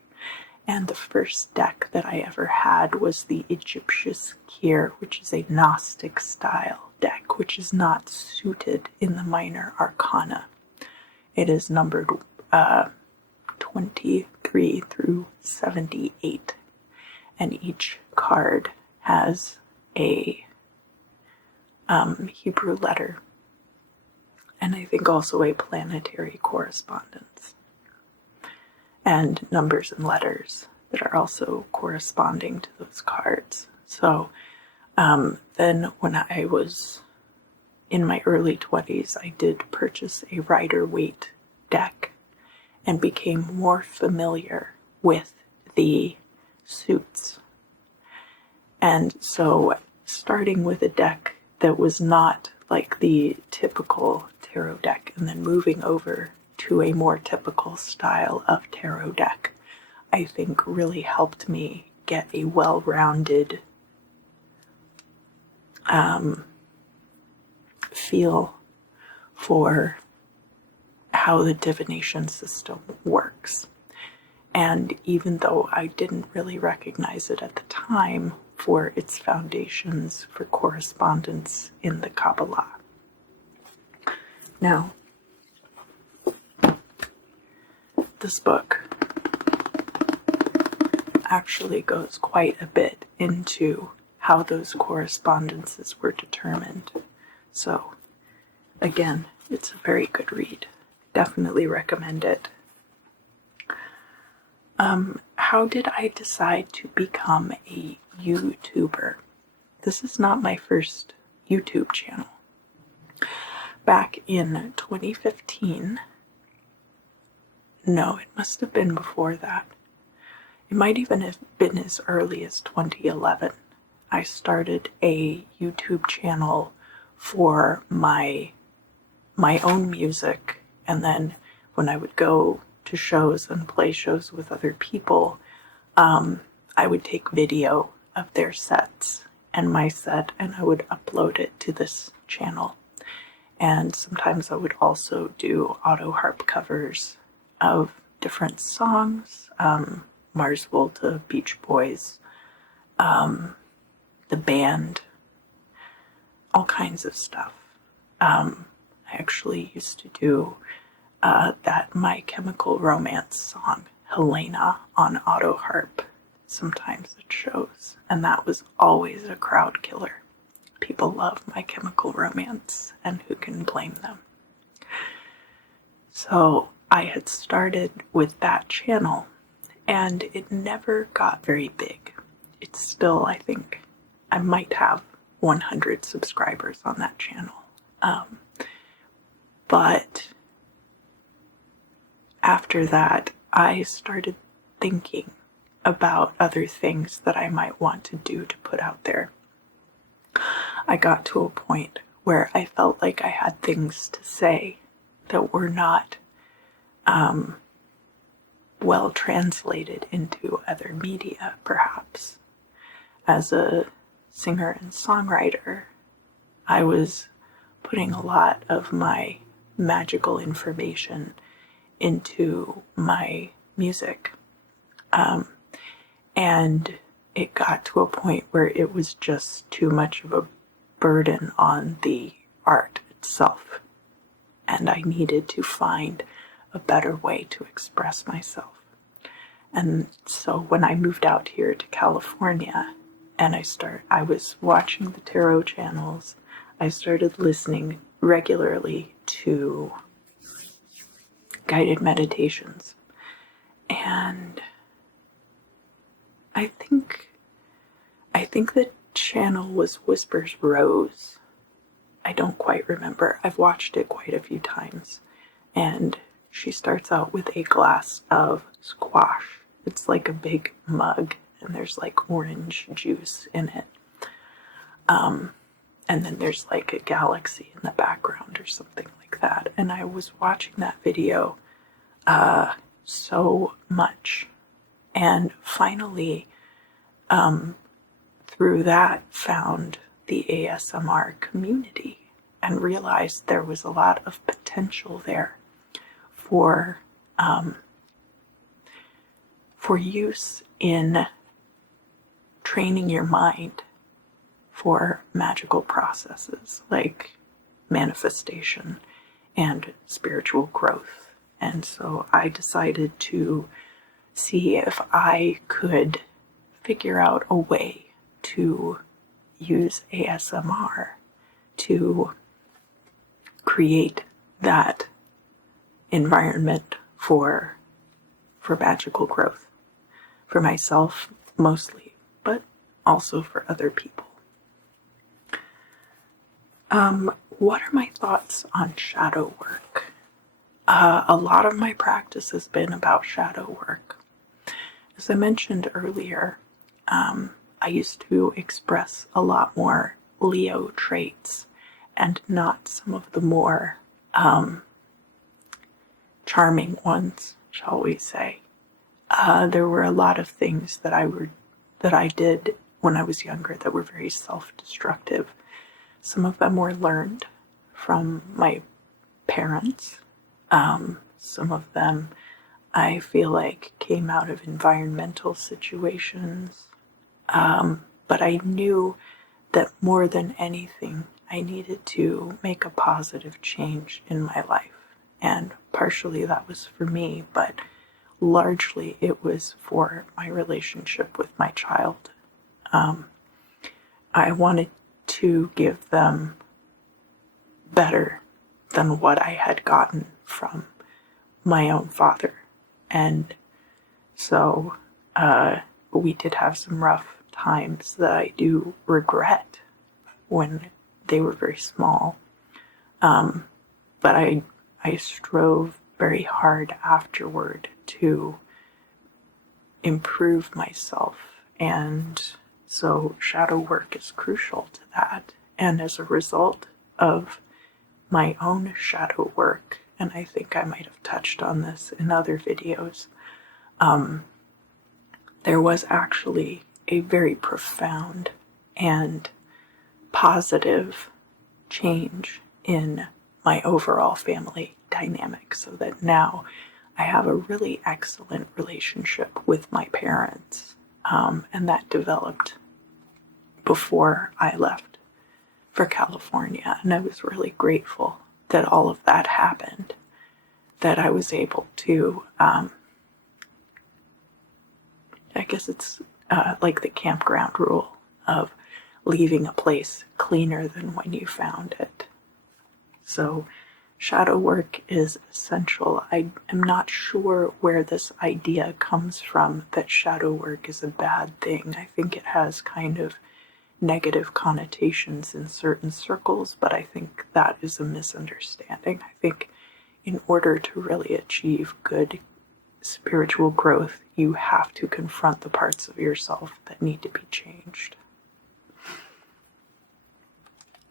And the first deck that I ever had was the Egyptius Kyr, which is a Gnostic style deck, which is not suited in the minor arcana. It is numbered 23 through 78, and each card has a Hebrew letter, and I think also a planetary correspondence, and numbers and letters that are also corresponding to those cards. So then when I was in my early 20s, I did purchase a Rider-Waite deck and became more familiar with the suits. And so starting with a deck that was not like the typical tarot deck and then moving over to a more typical style of tarot deck, I think really helped me get a well-rounded feel for how the divination system works. And even though I didn't really recognize it at the time for its foundations for correspondence in the Kabbalah. Now, this book actually goes quite a bit into how those correspondences were determined. So, again, it's a very good read. Definitely recommend it. How did I decide to become a YouTuber? This is not my first YouTube channel. Back in 2015, no, it must have been before that. It might even have been as early as 2011. I started a YouTube channel for my own music, and then when I would go to shows and play shows with other people, I would take video of their sets and my set, and I would upload it to this channel. And sometimes I would also do auto harp covers of different songs, Mars Volta, Beach Boys, the band, all kinds of stuff. I actually used to do that My Chemical Romance song, Helena, on auto harp, sometimes at shows, and that was always a crowd killer. People love My Chemical Romance, and who can blame them? So I had started with that channel, and it never got very big. It's still, I think, I might have 100 subscribers on that channel. But after that, I started thinking about other things that I might want to do to put out there. I got to a point where I felt like I had things to say that were not well translated into other media, perhaps. As a singer and songwriter, I was putting a lot of my magical information into my music. And it got to a point where it was just too much of a burden on the art itself. And I needed to find a better way to express myself. And so when I moved out here to California and I was watching the tarot channels, I started listening regularly to guided meditations. And I think the channel was Whispers Rose. I don't quite remember. I've watched it quite a few times. And she starts out with a glass of squash. It's like a big mug, and there's like orange juice in it. And then there's like a galaxy in the background or something like that. And I was watching that video so much. And finally, through that, found the ASMR community and realized there was a lot of potential there for use in training your mind for magical processes like manifestation and spiritual growth. And so I decided to see if I could figure out a way to use ASMR to create that environment for magical growth, for myself mostly, but also for other people. What are my thoughts on shadow work? A lot of my practice has been about shadow work. As I mentioned earlier, I used to express a lot more Leo traits and not some of the more charming ones, shall we say. There were a lot of things that I did when I was younger that were very self-destructive. Some of them were learned from my parents. Some of them I feel like came out of environmental situations. But I knew that more than anything, I needed to make a positive change in my life. And partially that was for me, but largely it was for my relationship with my child. I wanted to give them better than what I had gotten from my own father. And so we did have some rough times that I do regret when they were very small. But I strove very hard afterward to improve myself. And so shadow work is crucial to that. And as a result of my own shadow work, and I think I might have touched on this in other videos, there was actually a very profound and positive change in my overall family dynamic, so that now I have a really excellent relationship with my parents, and that developed before I left for California, and I was really grateful that all of that happened, that I was able to, I guess it's like the campground rule of leaving a place cleaner than when you found it. So shadow work is essential. I am not sure where this idea comes from that shadow work is a bad thing. I think it has kind of negative connotations in certain circles, but I think that is a misunderstanding. I think in order to really achieve good spiritual growth, you have to confront the parts of yourself that need to be changed.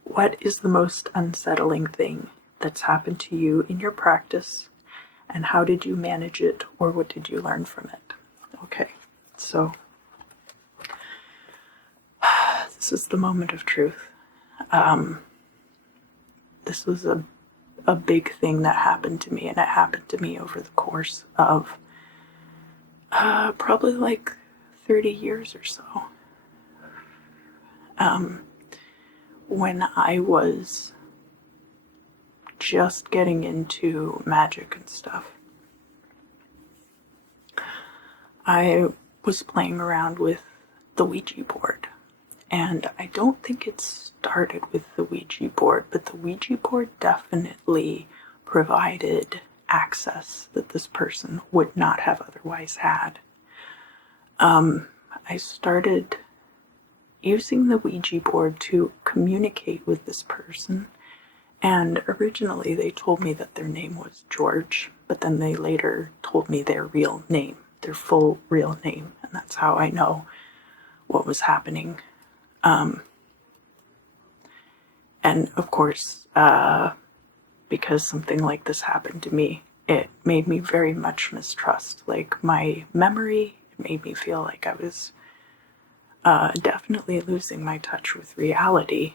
What is the most unsettling thing that's happened to you in your practice, and how did you manage it, or what did you learn from it? Okay, so this is the moment of truth. This was a big thing that happened to me, and it happened to me over the course of probably like 30 years or so. When I was just getting into magic and stuff, I was playing around with the Ouija board. And I don't think it started with the Ouija board, but the Ouija board definitely provided access that this person would not have otherwise had. I started using the Ouija board to communicate with this person, and originally they told me that their name was George, but then they later told me their real name, their full real name, and that's how I know what was happening. And of course, because something like this happened to me, it made me very much mistrust, like, my memory. It made me feel like I was definitely losing my touch with reality.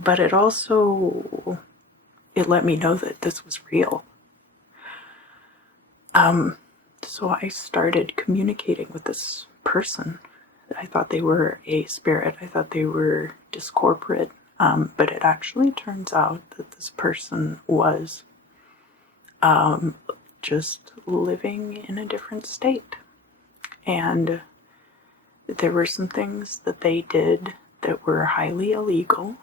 But it also, it let me know that this was real. So I started communicating with this person. I thought they were a spirit. I thought they were discorporate. But it actually turns out that this person was just living in a different state. And there were some things that they did that were highly illegal,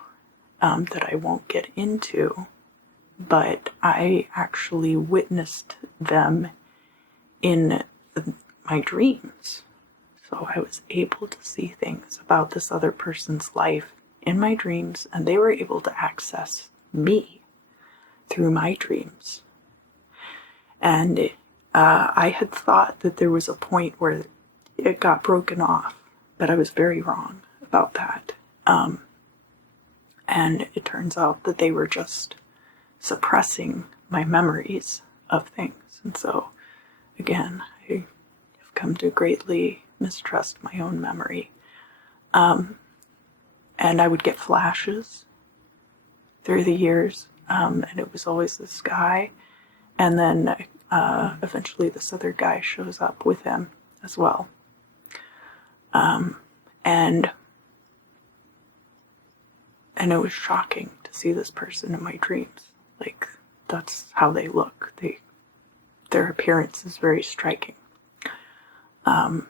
that I won't get into, but I actually witnessed them in my dreams. So I was able to see things about this other person's life in my dreams, and they were able to access me through my dreams. And I had thought that there was a point where it got broken off, but I was very wrong about that. And it turns out that they were just suppressing my memories of things. And so, again, I have come to greatly mistrust my own memory. And I would get flashes through the years, and it was always this guy. And then eventually this other guy shows up with him as well. And it was shocking to see this person in my dreams. Like, that's how they look. Their appearance is very striking. And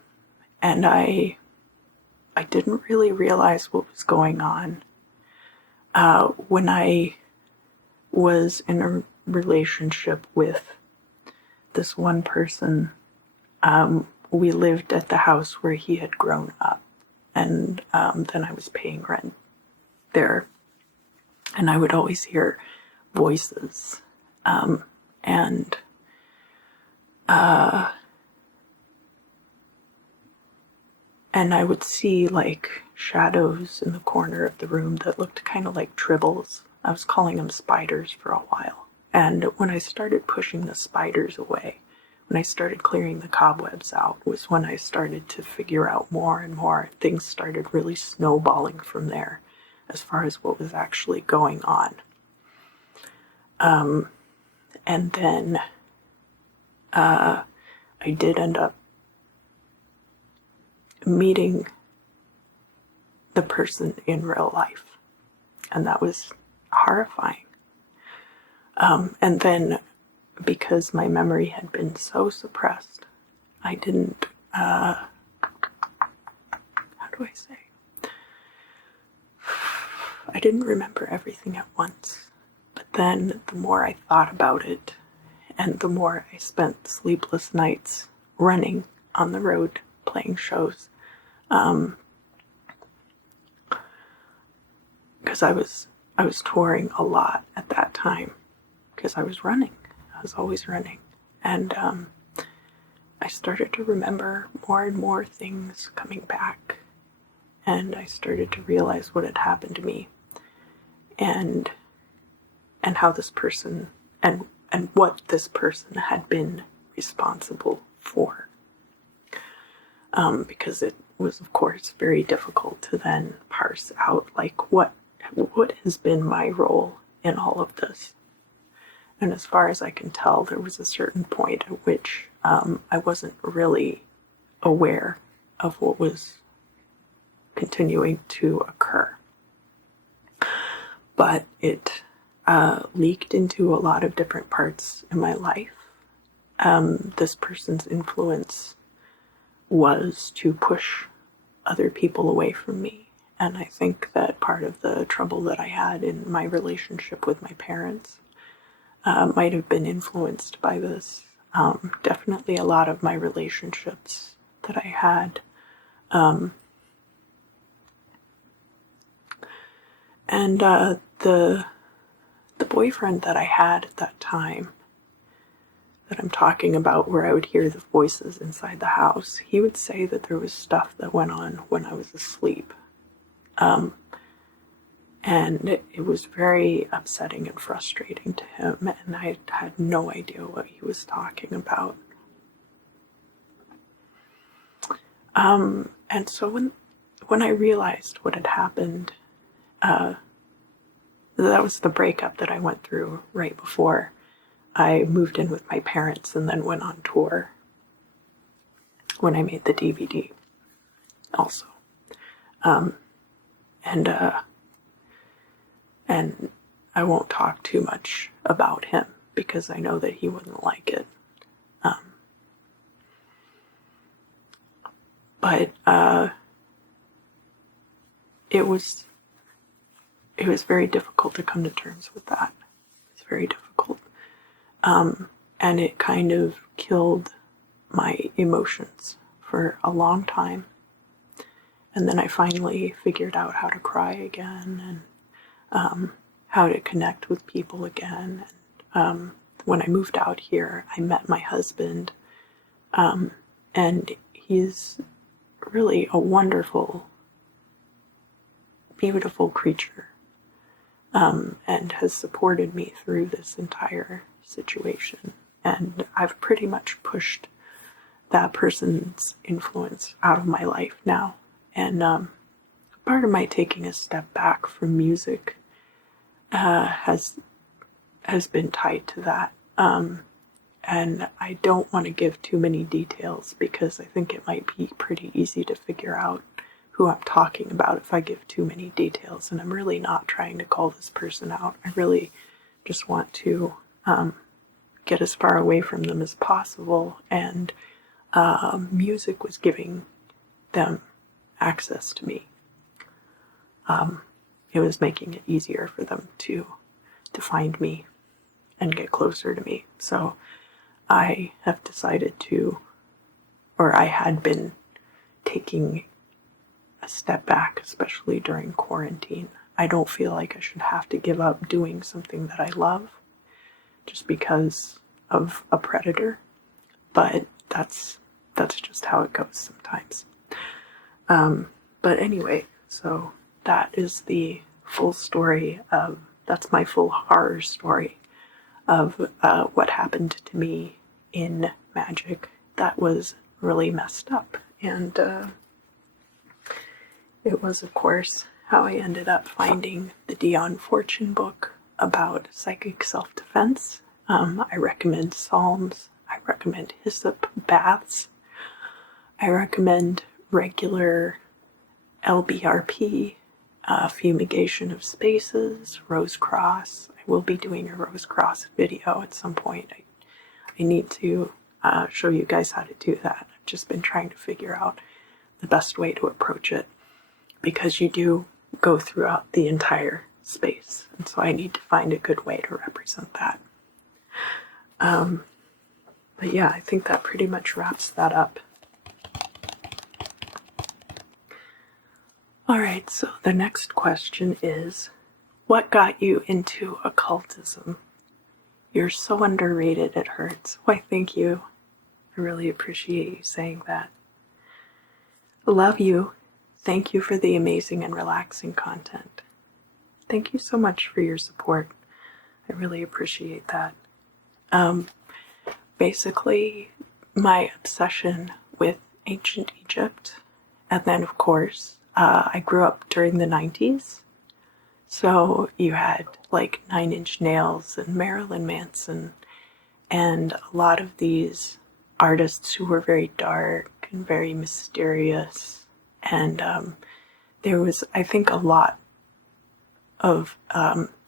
I didn't really realize what was going on. When I was in a relationship with this one person, we lived at the house where he had grown up, and then I was paying rent there, and I would always hear voices, and I would see like shadows in the corner of the room that looked kind of like tribbles. I was calling them spiders for a while. And when I started pushing the spiders away, when I started clearing the cobwebs out, was when I started to figure out more and more. Things started really snowballing from there as far as what was actually going on. And then I did end up meeting the person in real life, and that was horrifying. And then, because my memory had been so suppressed, I didn't, how do I say? I didn't remember everything at once. But then the more I thought about it, and the more I spent sleepless nights running on the road, playing shows, because I was touring a lot at that time, because I was running. I was always running. And I started to remember more and more things coming back. and I started to realize what had happened to me, and how this person and what this person had been responsible for. Because it was, of course, very difficult to then parse out, like, what has been my role in all of this. And as far as I can tell, there was a certain point at which I wasn't really aware of what was continuing to occur. But it leaked into a lot of different parts in my life. This person's influence was to push other people away from me. And I think that part of the trouble that I had in my relationship with my parents might have been influenced by this. Definitely a lot of my relationships that I had. And the boyfriend that I had at that time, that I'm talking about, where I would hear the voices inside the house, he would say that there was stuff that went on when I was asleep. And it was very upsetting and frustrating to him, and I had no idea what he was talking about. And so when I realized what had happened, that was the breakup that I went through right before I moved in with my parents and then went on tour when I made the DVD also. And I won't talk too much about him because I know that he wouldn't like it. But it was very difficult to come to terms with that. It's very difficult. And it kind of killed my emotions for a long time. And then I finally figured out how to cry again, and how to connect with people again. And when I moved out here, I met my husband, and he's really a wonderful, beautiful creature, and has supported me through this entire situation. And I've pretty much pushed that person's influence out of my life now. And part of my taking a step back from music has been tied to that. And I don't want to give too many details because I think it might be pretty easy to figure out who I'm talking about if I give too many details. And I'm really not trying to call this person out. I really just want to get as far away from them as possible. And music was giving them access to me. It was making it easier for them to find me and get closer to me. So I have decided to, or I had been taking a step back, especially during quarantine. I don't feel like I should have to give up doing something that I love just because of a predator, but that's just how it goes sometimes. But anyway, so that is the full story of, that's my full horror story of what happened to me in magic. That was really messed up. And it was, of course, how I ended up finding the Dion Fortune book about psychic self-defense. I recommend psalms. I recommend hyssop baths. I recommend regular LBRP, fumigation of spaces, rose cross. I will be doing a rose cross video at some point. I need to show you guys how to do that. I've just been trying to figure out the best way to approach it because you do go throughout the entire space. And so I need to find a good way to represent that. But yeah, I think that pretty much wraps that up. Alright, so the next question is, what got you into occultism? You're so underrated, it hurts. Why, thank you. I really appreciate you saying that. Love you. thank you for the amazing and relaxing content. Thank you so much for your support. I really appreciate that. Basically, my obsession with ancient Egypt, and then of course, I grew up during the 90s, so you had like 9 Inch Nails and Marilyn Manson, and a lot of these artists who were very dark and very mysterious, and there was, I think, a lot of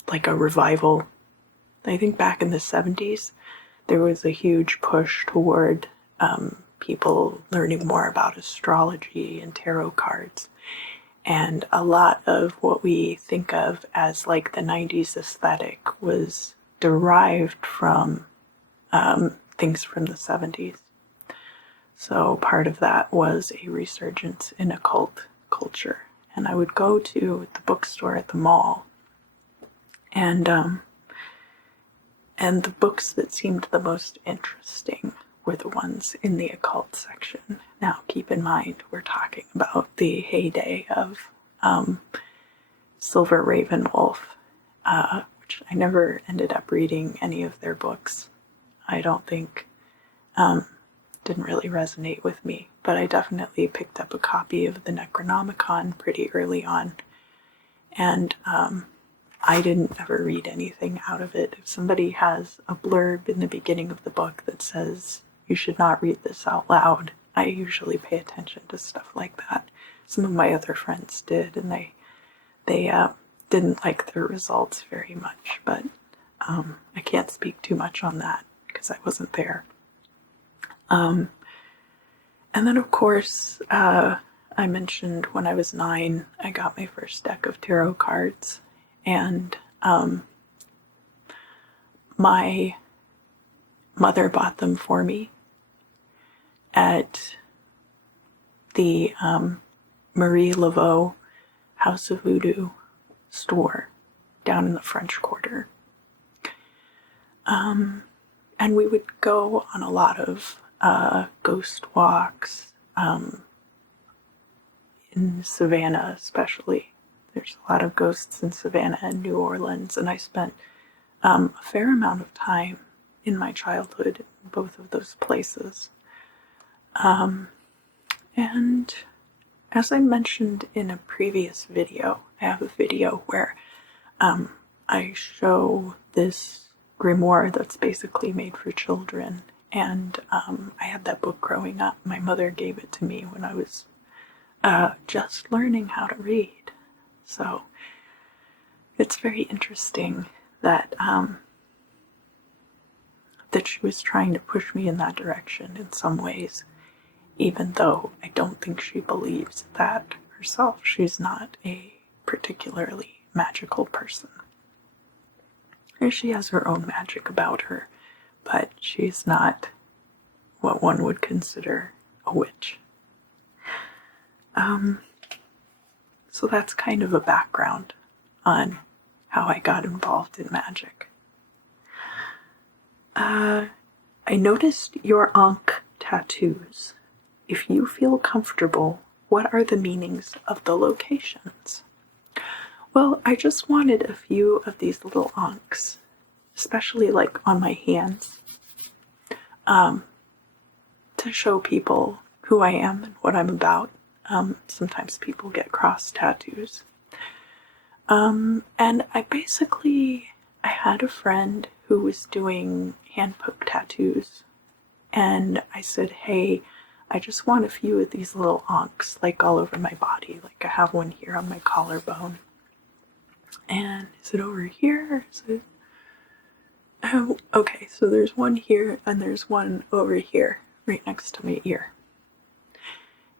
like a revival. I think back in the 70s, there was a huge push toward people learning more about astrology and tarot cards. And a lot of what we think of as like the 90s aesthetic was derived from things from the 70s. So part of that was a resurgence in occult culture. And I would go to the bookstore at the mall, and the books that seemed the most interesting were the ones in the occult section. Now, keep in mind, we're talking about the heyday of Silver Raven Wolf, which I never ended up reading any of their books. I don't think, didn't really resonate with me, but I definitely picked up a copy of the Necronomicon pretty early on, and I didn't ever read anything out of it. If somebody has a blurb in the beginning of the book that says, you should not read this out loud, I usually pay attention to stuff like that. Some of my other friends did, and they didn't like their results very much, but I can't speak too much on that because I wasn't there. And then, of course, I mentioned when I was 9, I got my first deck of tarot cards, and my mother bought them for me at the Marie Laveau House of Voodoo store down in the French Quarter. And we would go on a lot of ghost walks, in Savannah especially. There's a lot of ghosts in Savannah and New Orleans, and I spent a fair amount of time in my childhood in both of those places. And as I mentioned in a previous video, I have a video where I show this grimoire that's basically made for children, and I had that book growing up. My mother gave it to me when I was just learning how to read. So it's very interesting that that she was trying to push me in that direction in some ways, even though I don't think she believes that herself. She's not a particularly magical person. Or she has her own magic about her, but she's not what one would consider a witch. So that's kind of a background on how I got involved in magic. I noticed your Ankh tattoos. If you feel comfortable, what are the meanings of the locations? Well, I just wanted a few of these little Ankhs, especially like on my hands, to show people who I am and what I'm about. Sometimes people get cross tattoos. And I had a friend who was doing hand poke tattoos, and I said, hey, I just want a few of these little Ankhs, like all over my body. Like I have one here on my collarbone. And is it over here? Or is it... Oh, okay, so there's one here and there's one over here, right next to my ear.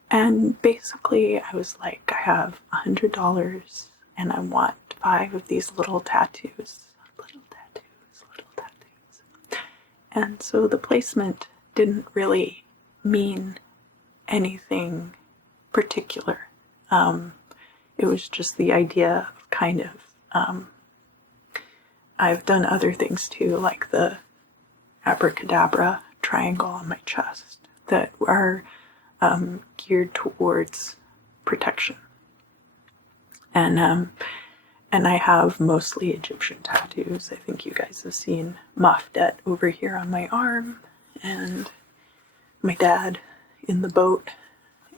And basically I was like, I have $100 and I want 5 of these little tattoos. Little tattoos. And so the placement didn't really mean anything particular. It was just the idea of kind of, I've done other things too, like the abracadabra triangle on my chest that are geared towards protection. And I have mostly Egyptian tattoos. I think you guys have seen Mafdet over here on my arm, and my dad in the boat,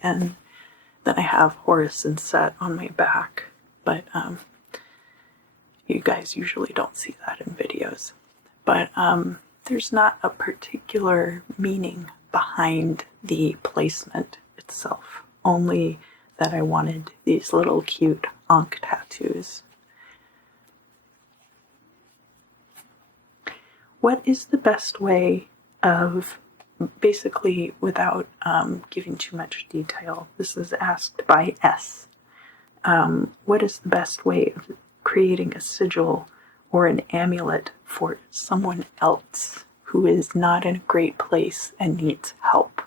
and then I have Horus and Set on my back, but you guys usually don't see that in videos. But there's not a particular meaning behind the placement itself, only that I wanted these little cute Ankh tattoos. What is the best way of, basically without giving too much detail, this is asked by S. What is the best way of creating a sigil or an amulet for someone else who is not in a great place and needs help?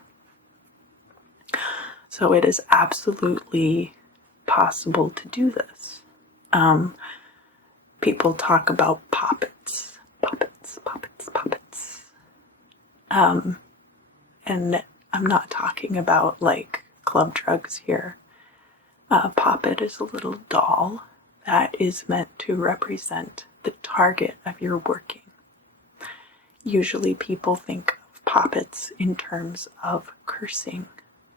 So it is absolutely possible to do this. People talk about poppets. And I'm not talking about like club drugs here. A poppet is a little doll that is meant to represent the target of your working. Usually people think of poppets in terms of cursing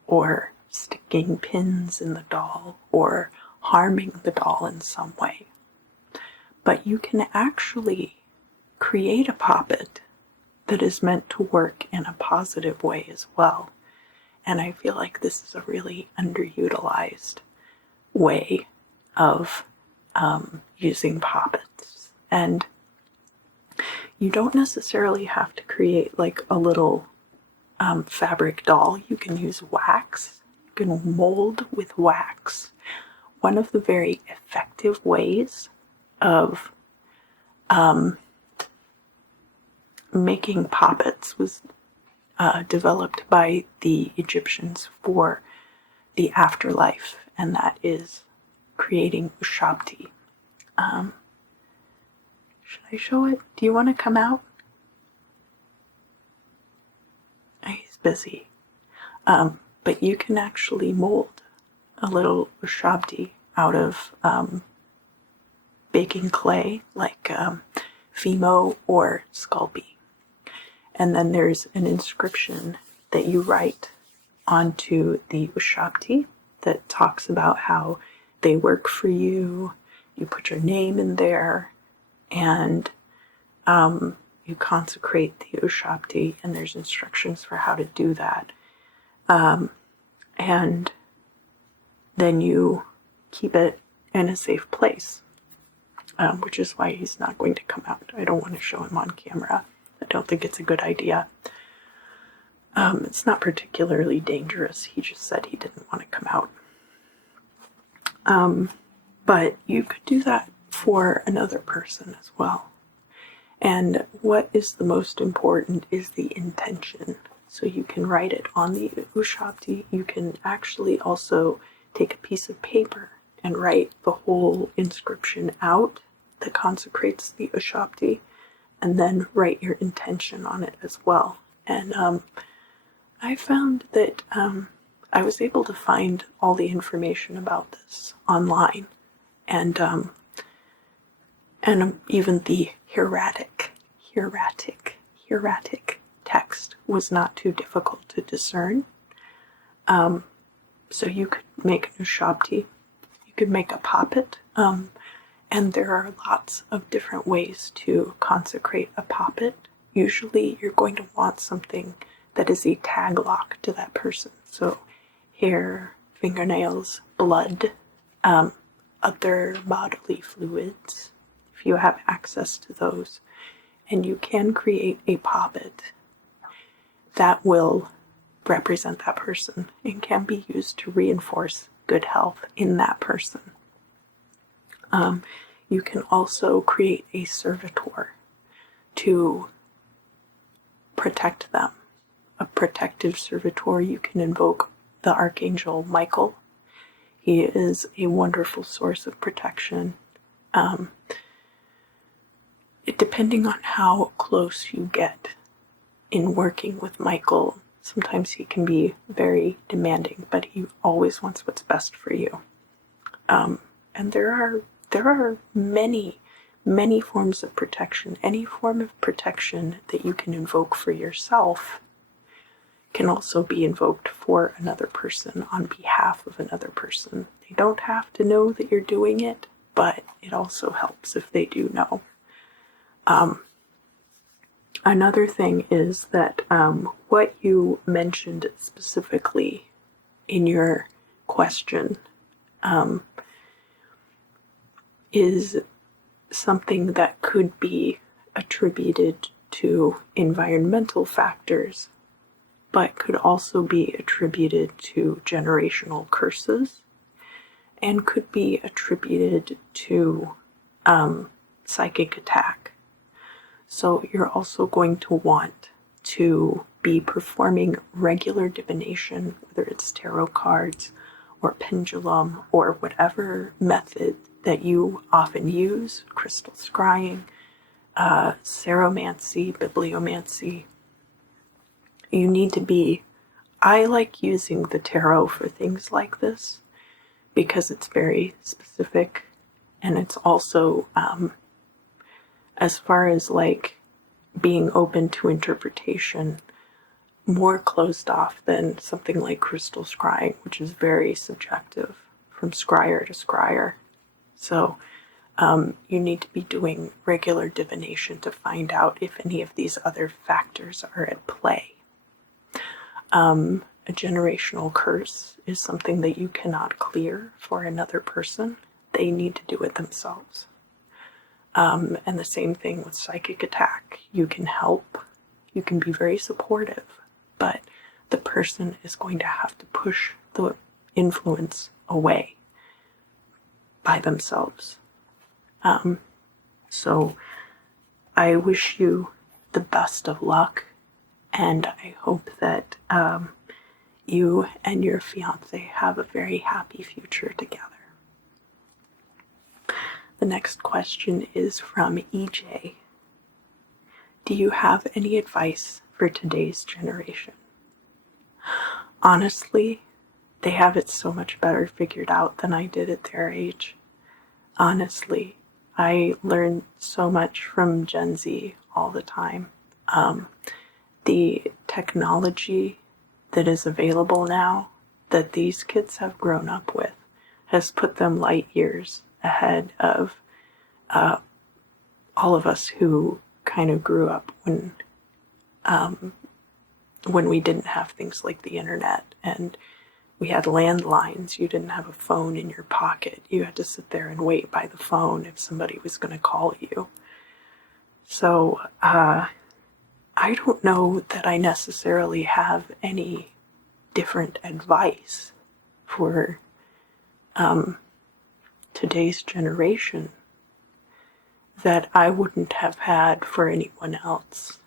or sticking pins in the doll or harming the doll in some way. But you can actually create a poppet that is meant to work in a positive way as well. And I feel like this is a really underutilized way of using poppets. And you don't necessarily have to create like a little fabric doll. You can use wax. You can mold with wax. One of the very effective ways of making poppets was developed by the Egyptians for the afterlife, and that is creating ushabti. Should I show it? Do you want to come out? He's busy. But you can actually mold a little ushabti out of baking clay, like Venmo or Sculpey. And then there's an inscription that you write onto the ushabti that talks about how they work for you. You put your name in there, and you consecrate the ushabti, and there's instructions for how to do that. And then you keep it in a safe place, which is why he's not going to come out. I don't want to show him on camera. I don't think it's a good idea. It's not particularly dangerous. He just said he didn't want to come out. But you could do that for another person as well. And what is the most important is the intention. So you can write it on the ushabti. You can actually also take a piece of paper and write the whole inscription out that consecrates the ushabti, and then write your intention on it as well. And I found that I was able to find all the information about this online, and even the hieratic text was not too difficult to discern. So you could make a ushabti, you could make a poppet, and there are lots of different ways to consecrate a poppet. Usually you're going to want something that is a tag lock to that person. So hair, fingernails, blood, other bodily fluids, if you have access to those. And you can create a poppet that will represent that person and can be used to reinforce good health in that person. You can also create a servitor to protect them. A protective servitor, you can invoke the Archangel Michael. He is a wonderful source of protection. Depending on how close you get in working with Michael, sometimes he can be very demanding, but he always wants what's best for you. And there are many, many forms of protection. Any form of protection that you can invoke for yourself can also be invoked for another person on behalf of another person. They don't have to know that you're doing it, but it also helps if they do know. Another thing is that what you mentioned specifically in your question is something that could be attributed to environmental factors, but could also be attributed to generational curses and could be attributed to psychic attack. So you're also going to want to be performing regular divination, whether it's tarot cards or pendulum or whatever method that you often use, crystal scrying, ceromancy, bibliomancy. You need to be, I like using the tarot for things like this because it's very specific, and it's also, as far as like being open to interpretation, more closed off than something like crystal scrying, which is very subjective from scryer to scryer. So you need to be doing regular divination to find out if any of these other factors are at play. A generational curse is something that you cannot clear for another person. They need to do it themselves. And the same thing with psychic attack. You can help, you can be very supportive, but the person is going to have to push the influence away by themselves. So I wish you the best of luck, and I hope that you and your fiance have a very happy future together. The next question is from EJ. Do you have any advice for today's generation? Honestly, they have it so much better figured out than I did at their age. Honestly, I learn so much from Gen Z all the time. The technology that is available now that these kids have grown up with has put them light years ahead of all of us who kind of grew up when we didn't have things like the internet and we had landlines. You didn't have a phone in your pocket. You had to sit there and wait by the phone if somebody was going to call you. So I don't know that I necessarily have any different advice for today's generation that I wouldn't have had for anyone else.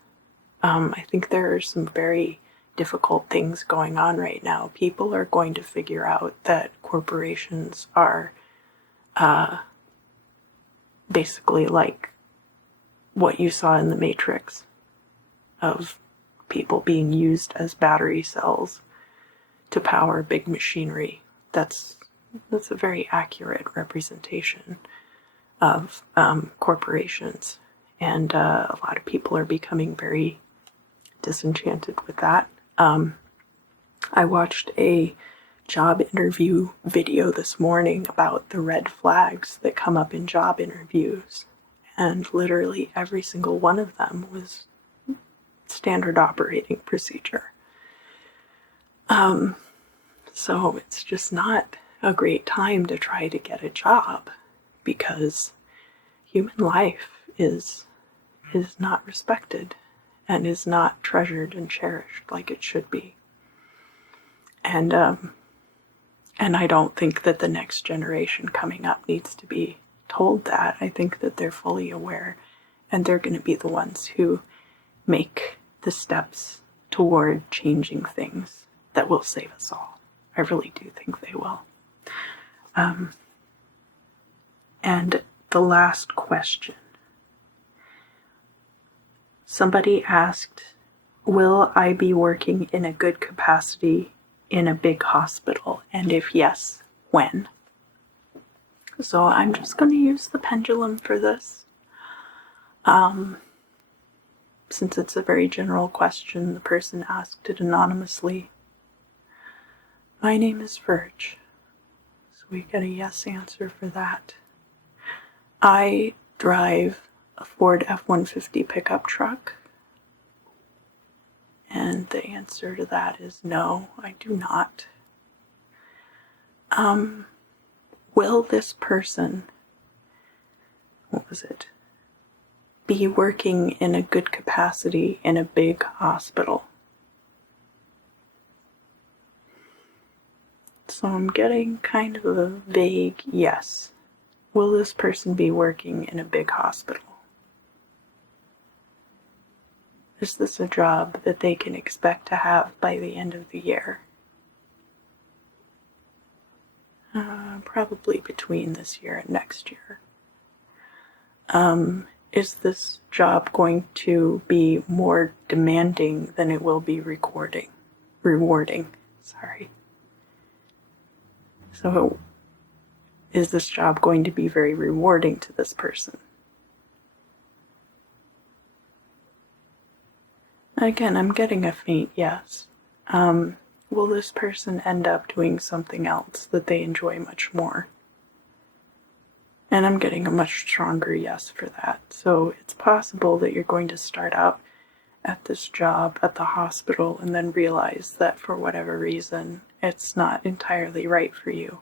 I think there are some very difficult things going on right now. People are going to figure out that corporations are basically like what you saw in the Matrix, of people being used as battery cells to power big machinery. That's a very accurate representation of corporations, and a lot of people are becoming very disenchanted with that. I watched a job interview video this morning about the red flags that come up in job interviews, and literally every single one of them was standard operating procedure. So it's just not a great time to try to get a job, because human life is not respected and is not treasured and cherished like it should be. And I don't think that the next generation coming up needs to be told that. I think that they're fully aware, and they're going to be the ones who make the steps toward changing things that will save us all. I really do think they will. And the last question. Somebody asked, will I be working in a good capacity in a big hospital? And if yes, when? So I'm just going to use the pendulum for this. Since it's a very general question, the person asked it anonymously. My name is Verge. So we get a yes answer for that. I drive a Ford F-150 pickup truck. And the answer to that is no, I do not. Will this person, be working in a good capacity in a big hospital? So I'm getting kind of a vague yes. Will this person be working in a big hospital? Is this a job that they can expect to have by the end of the year? Probably between this year and next year. Is this job going to be more demanding than it will be rewarding? Sorry. So, is this job going to be very rewarding to this person? Again, I'm getting a faint yes. Will this person end up doing something else that they enjoy much more? And I'm getting a much stronger yes for that. So it's possible that you're going to start out at this job at the hospital and then realize that for whatever reason it's not entirely right for you,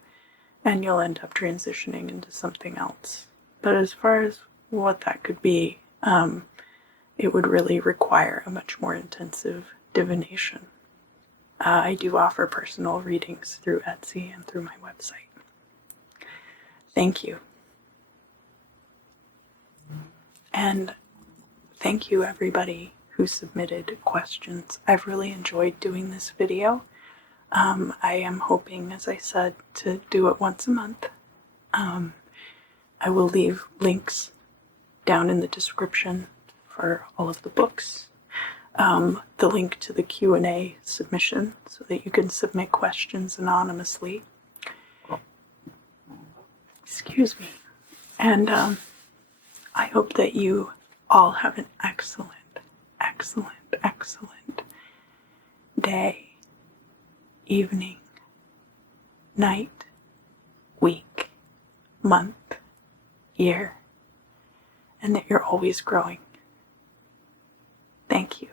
and you'll end up transitioning into something else. But as far as what that could be, it would really require a much more intensive divination. I do offer personal readings through Etsy and through my website. Thank you. And thank you everybody who submitted questions. I've really enjoyed doing this video. I am hoping, as I said, to do it once a month. I will leave links down in the description for all of the books. The link to the Q&A submission so that you can submit questions anonymously. Excuse me. And I hope that you all have an excellent, excellent, excellent day, evening, night, week, month, year, and that you're always growing. Thank you.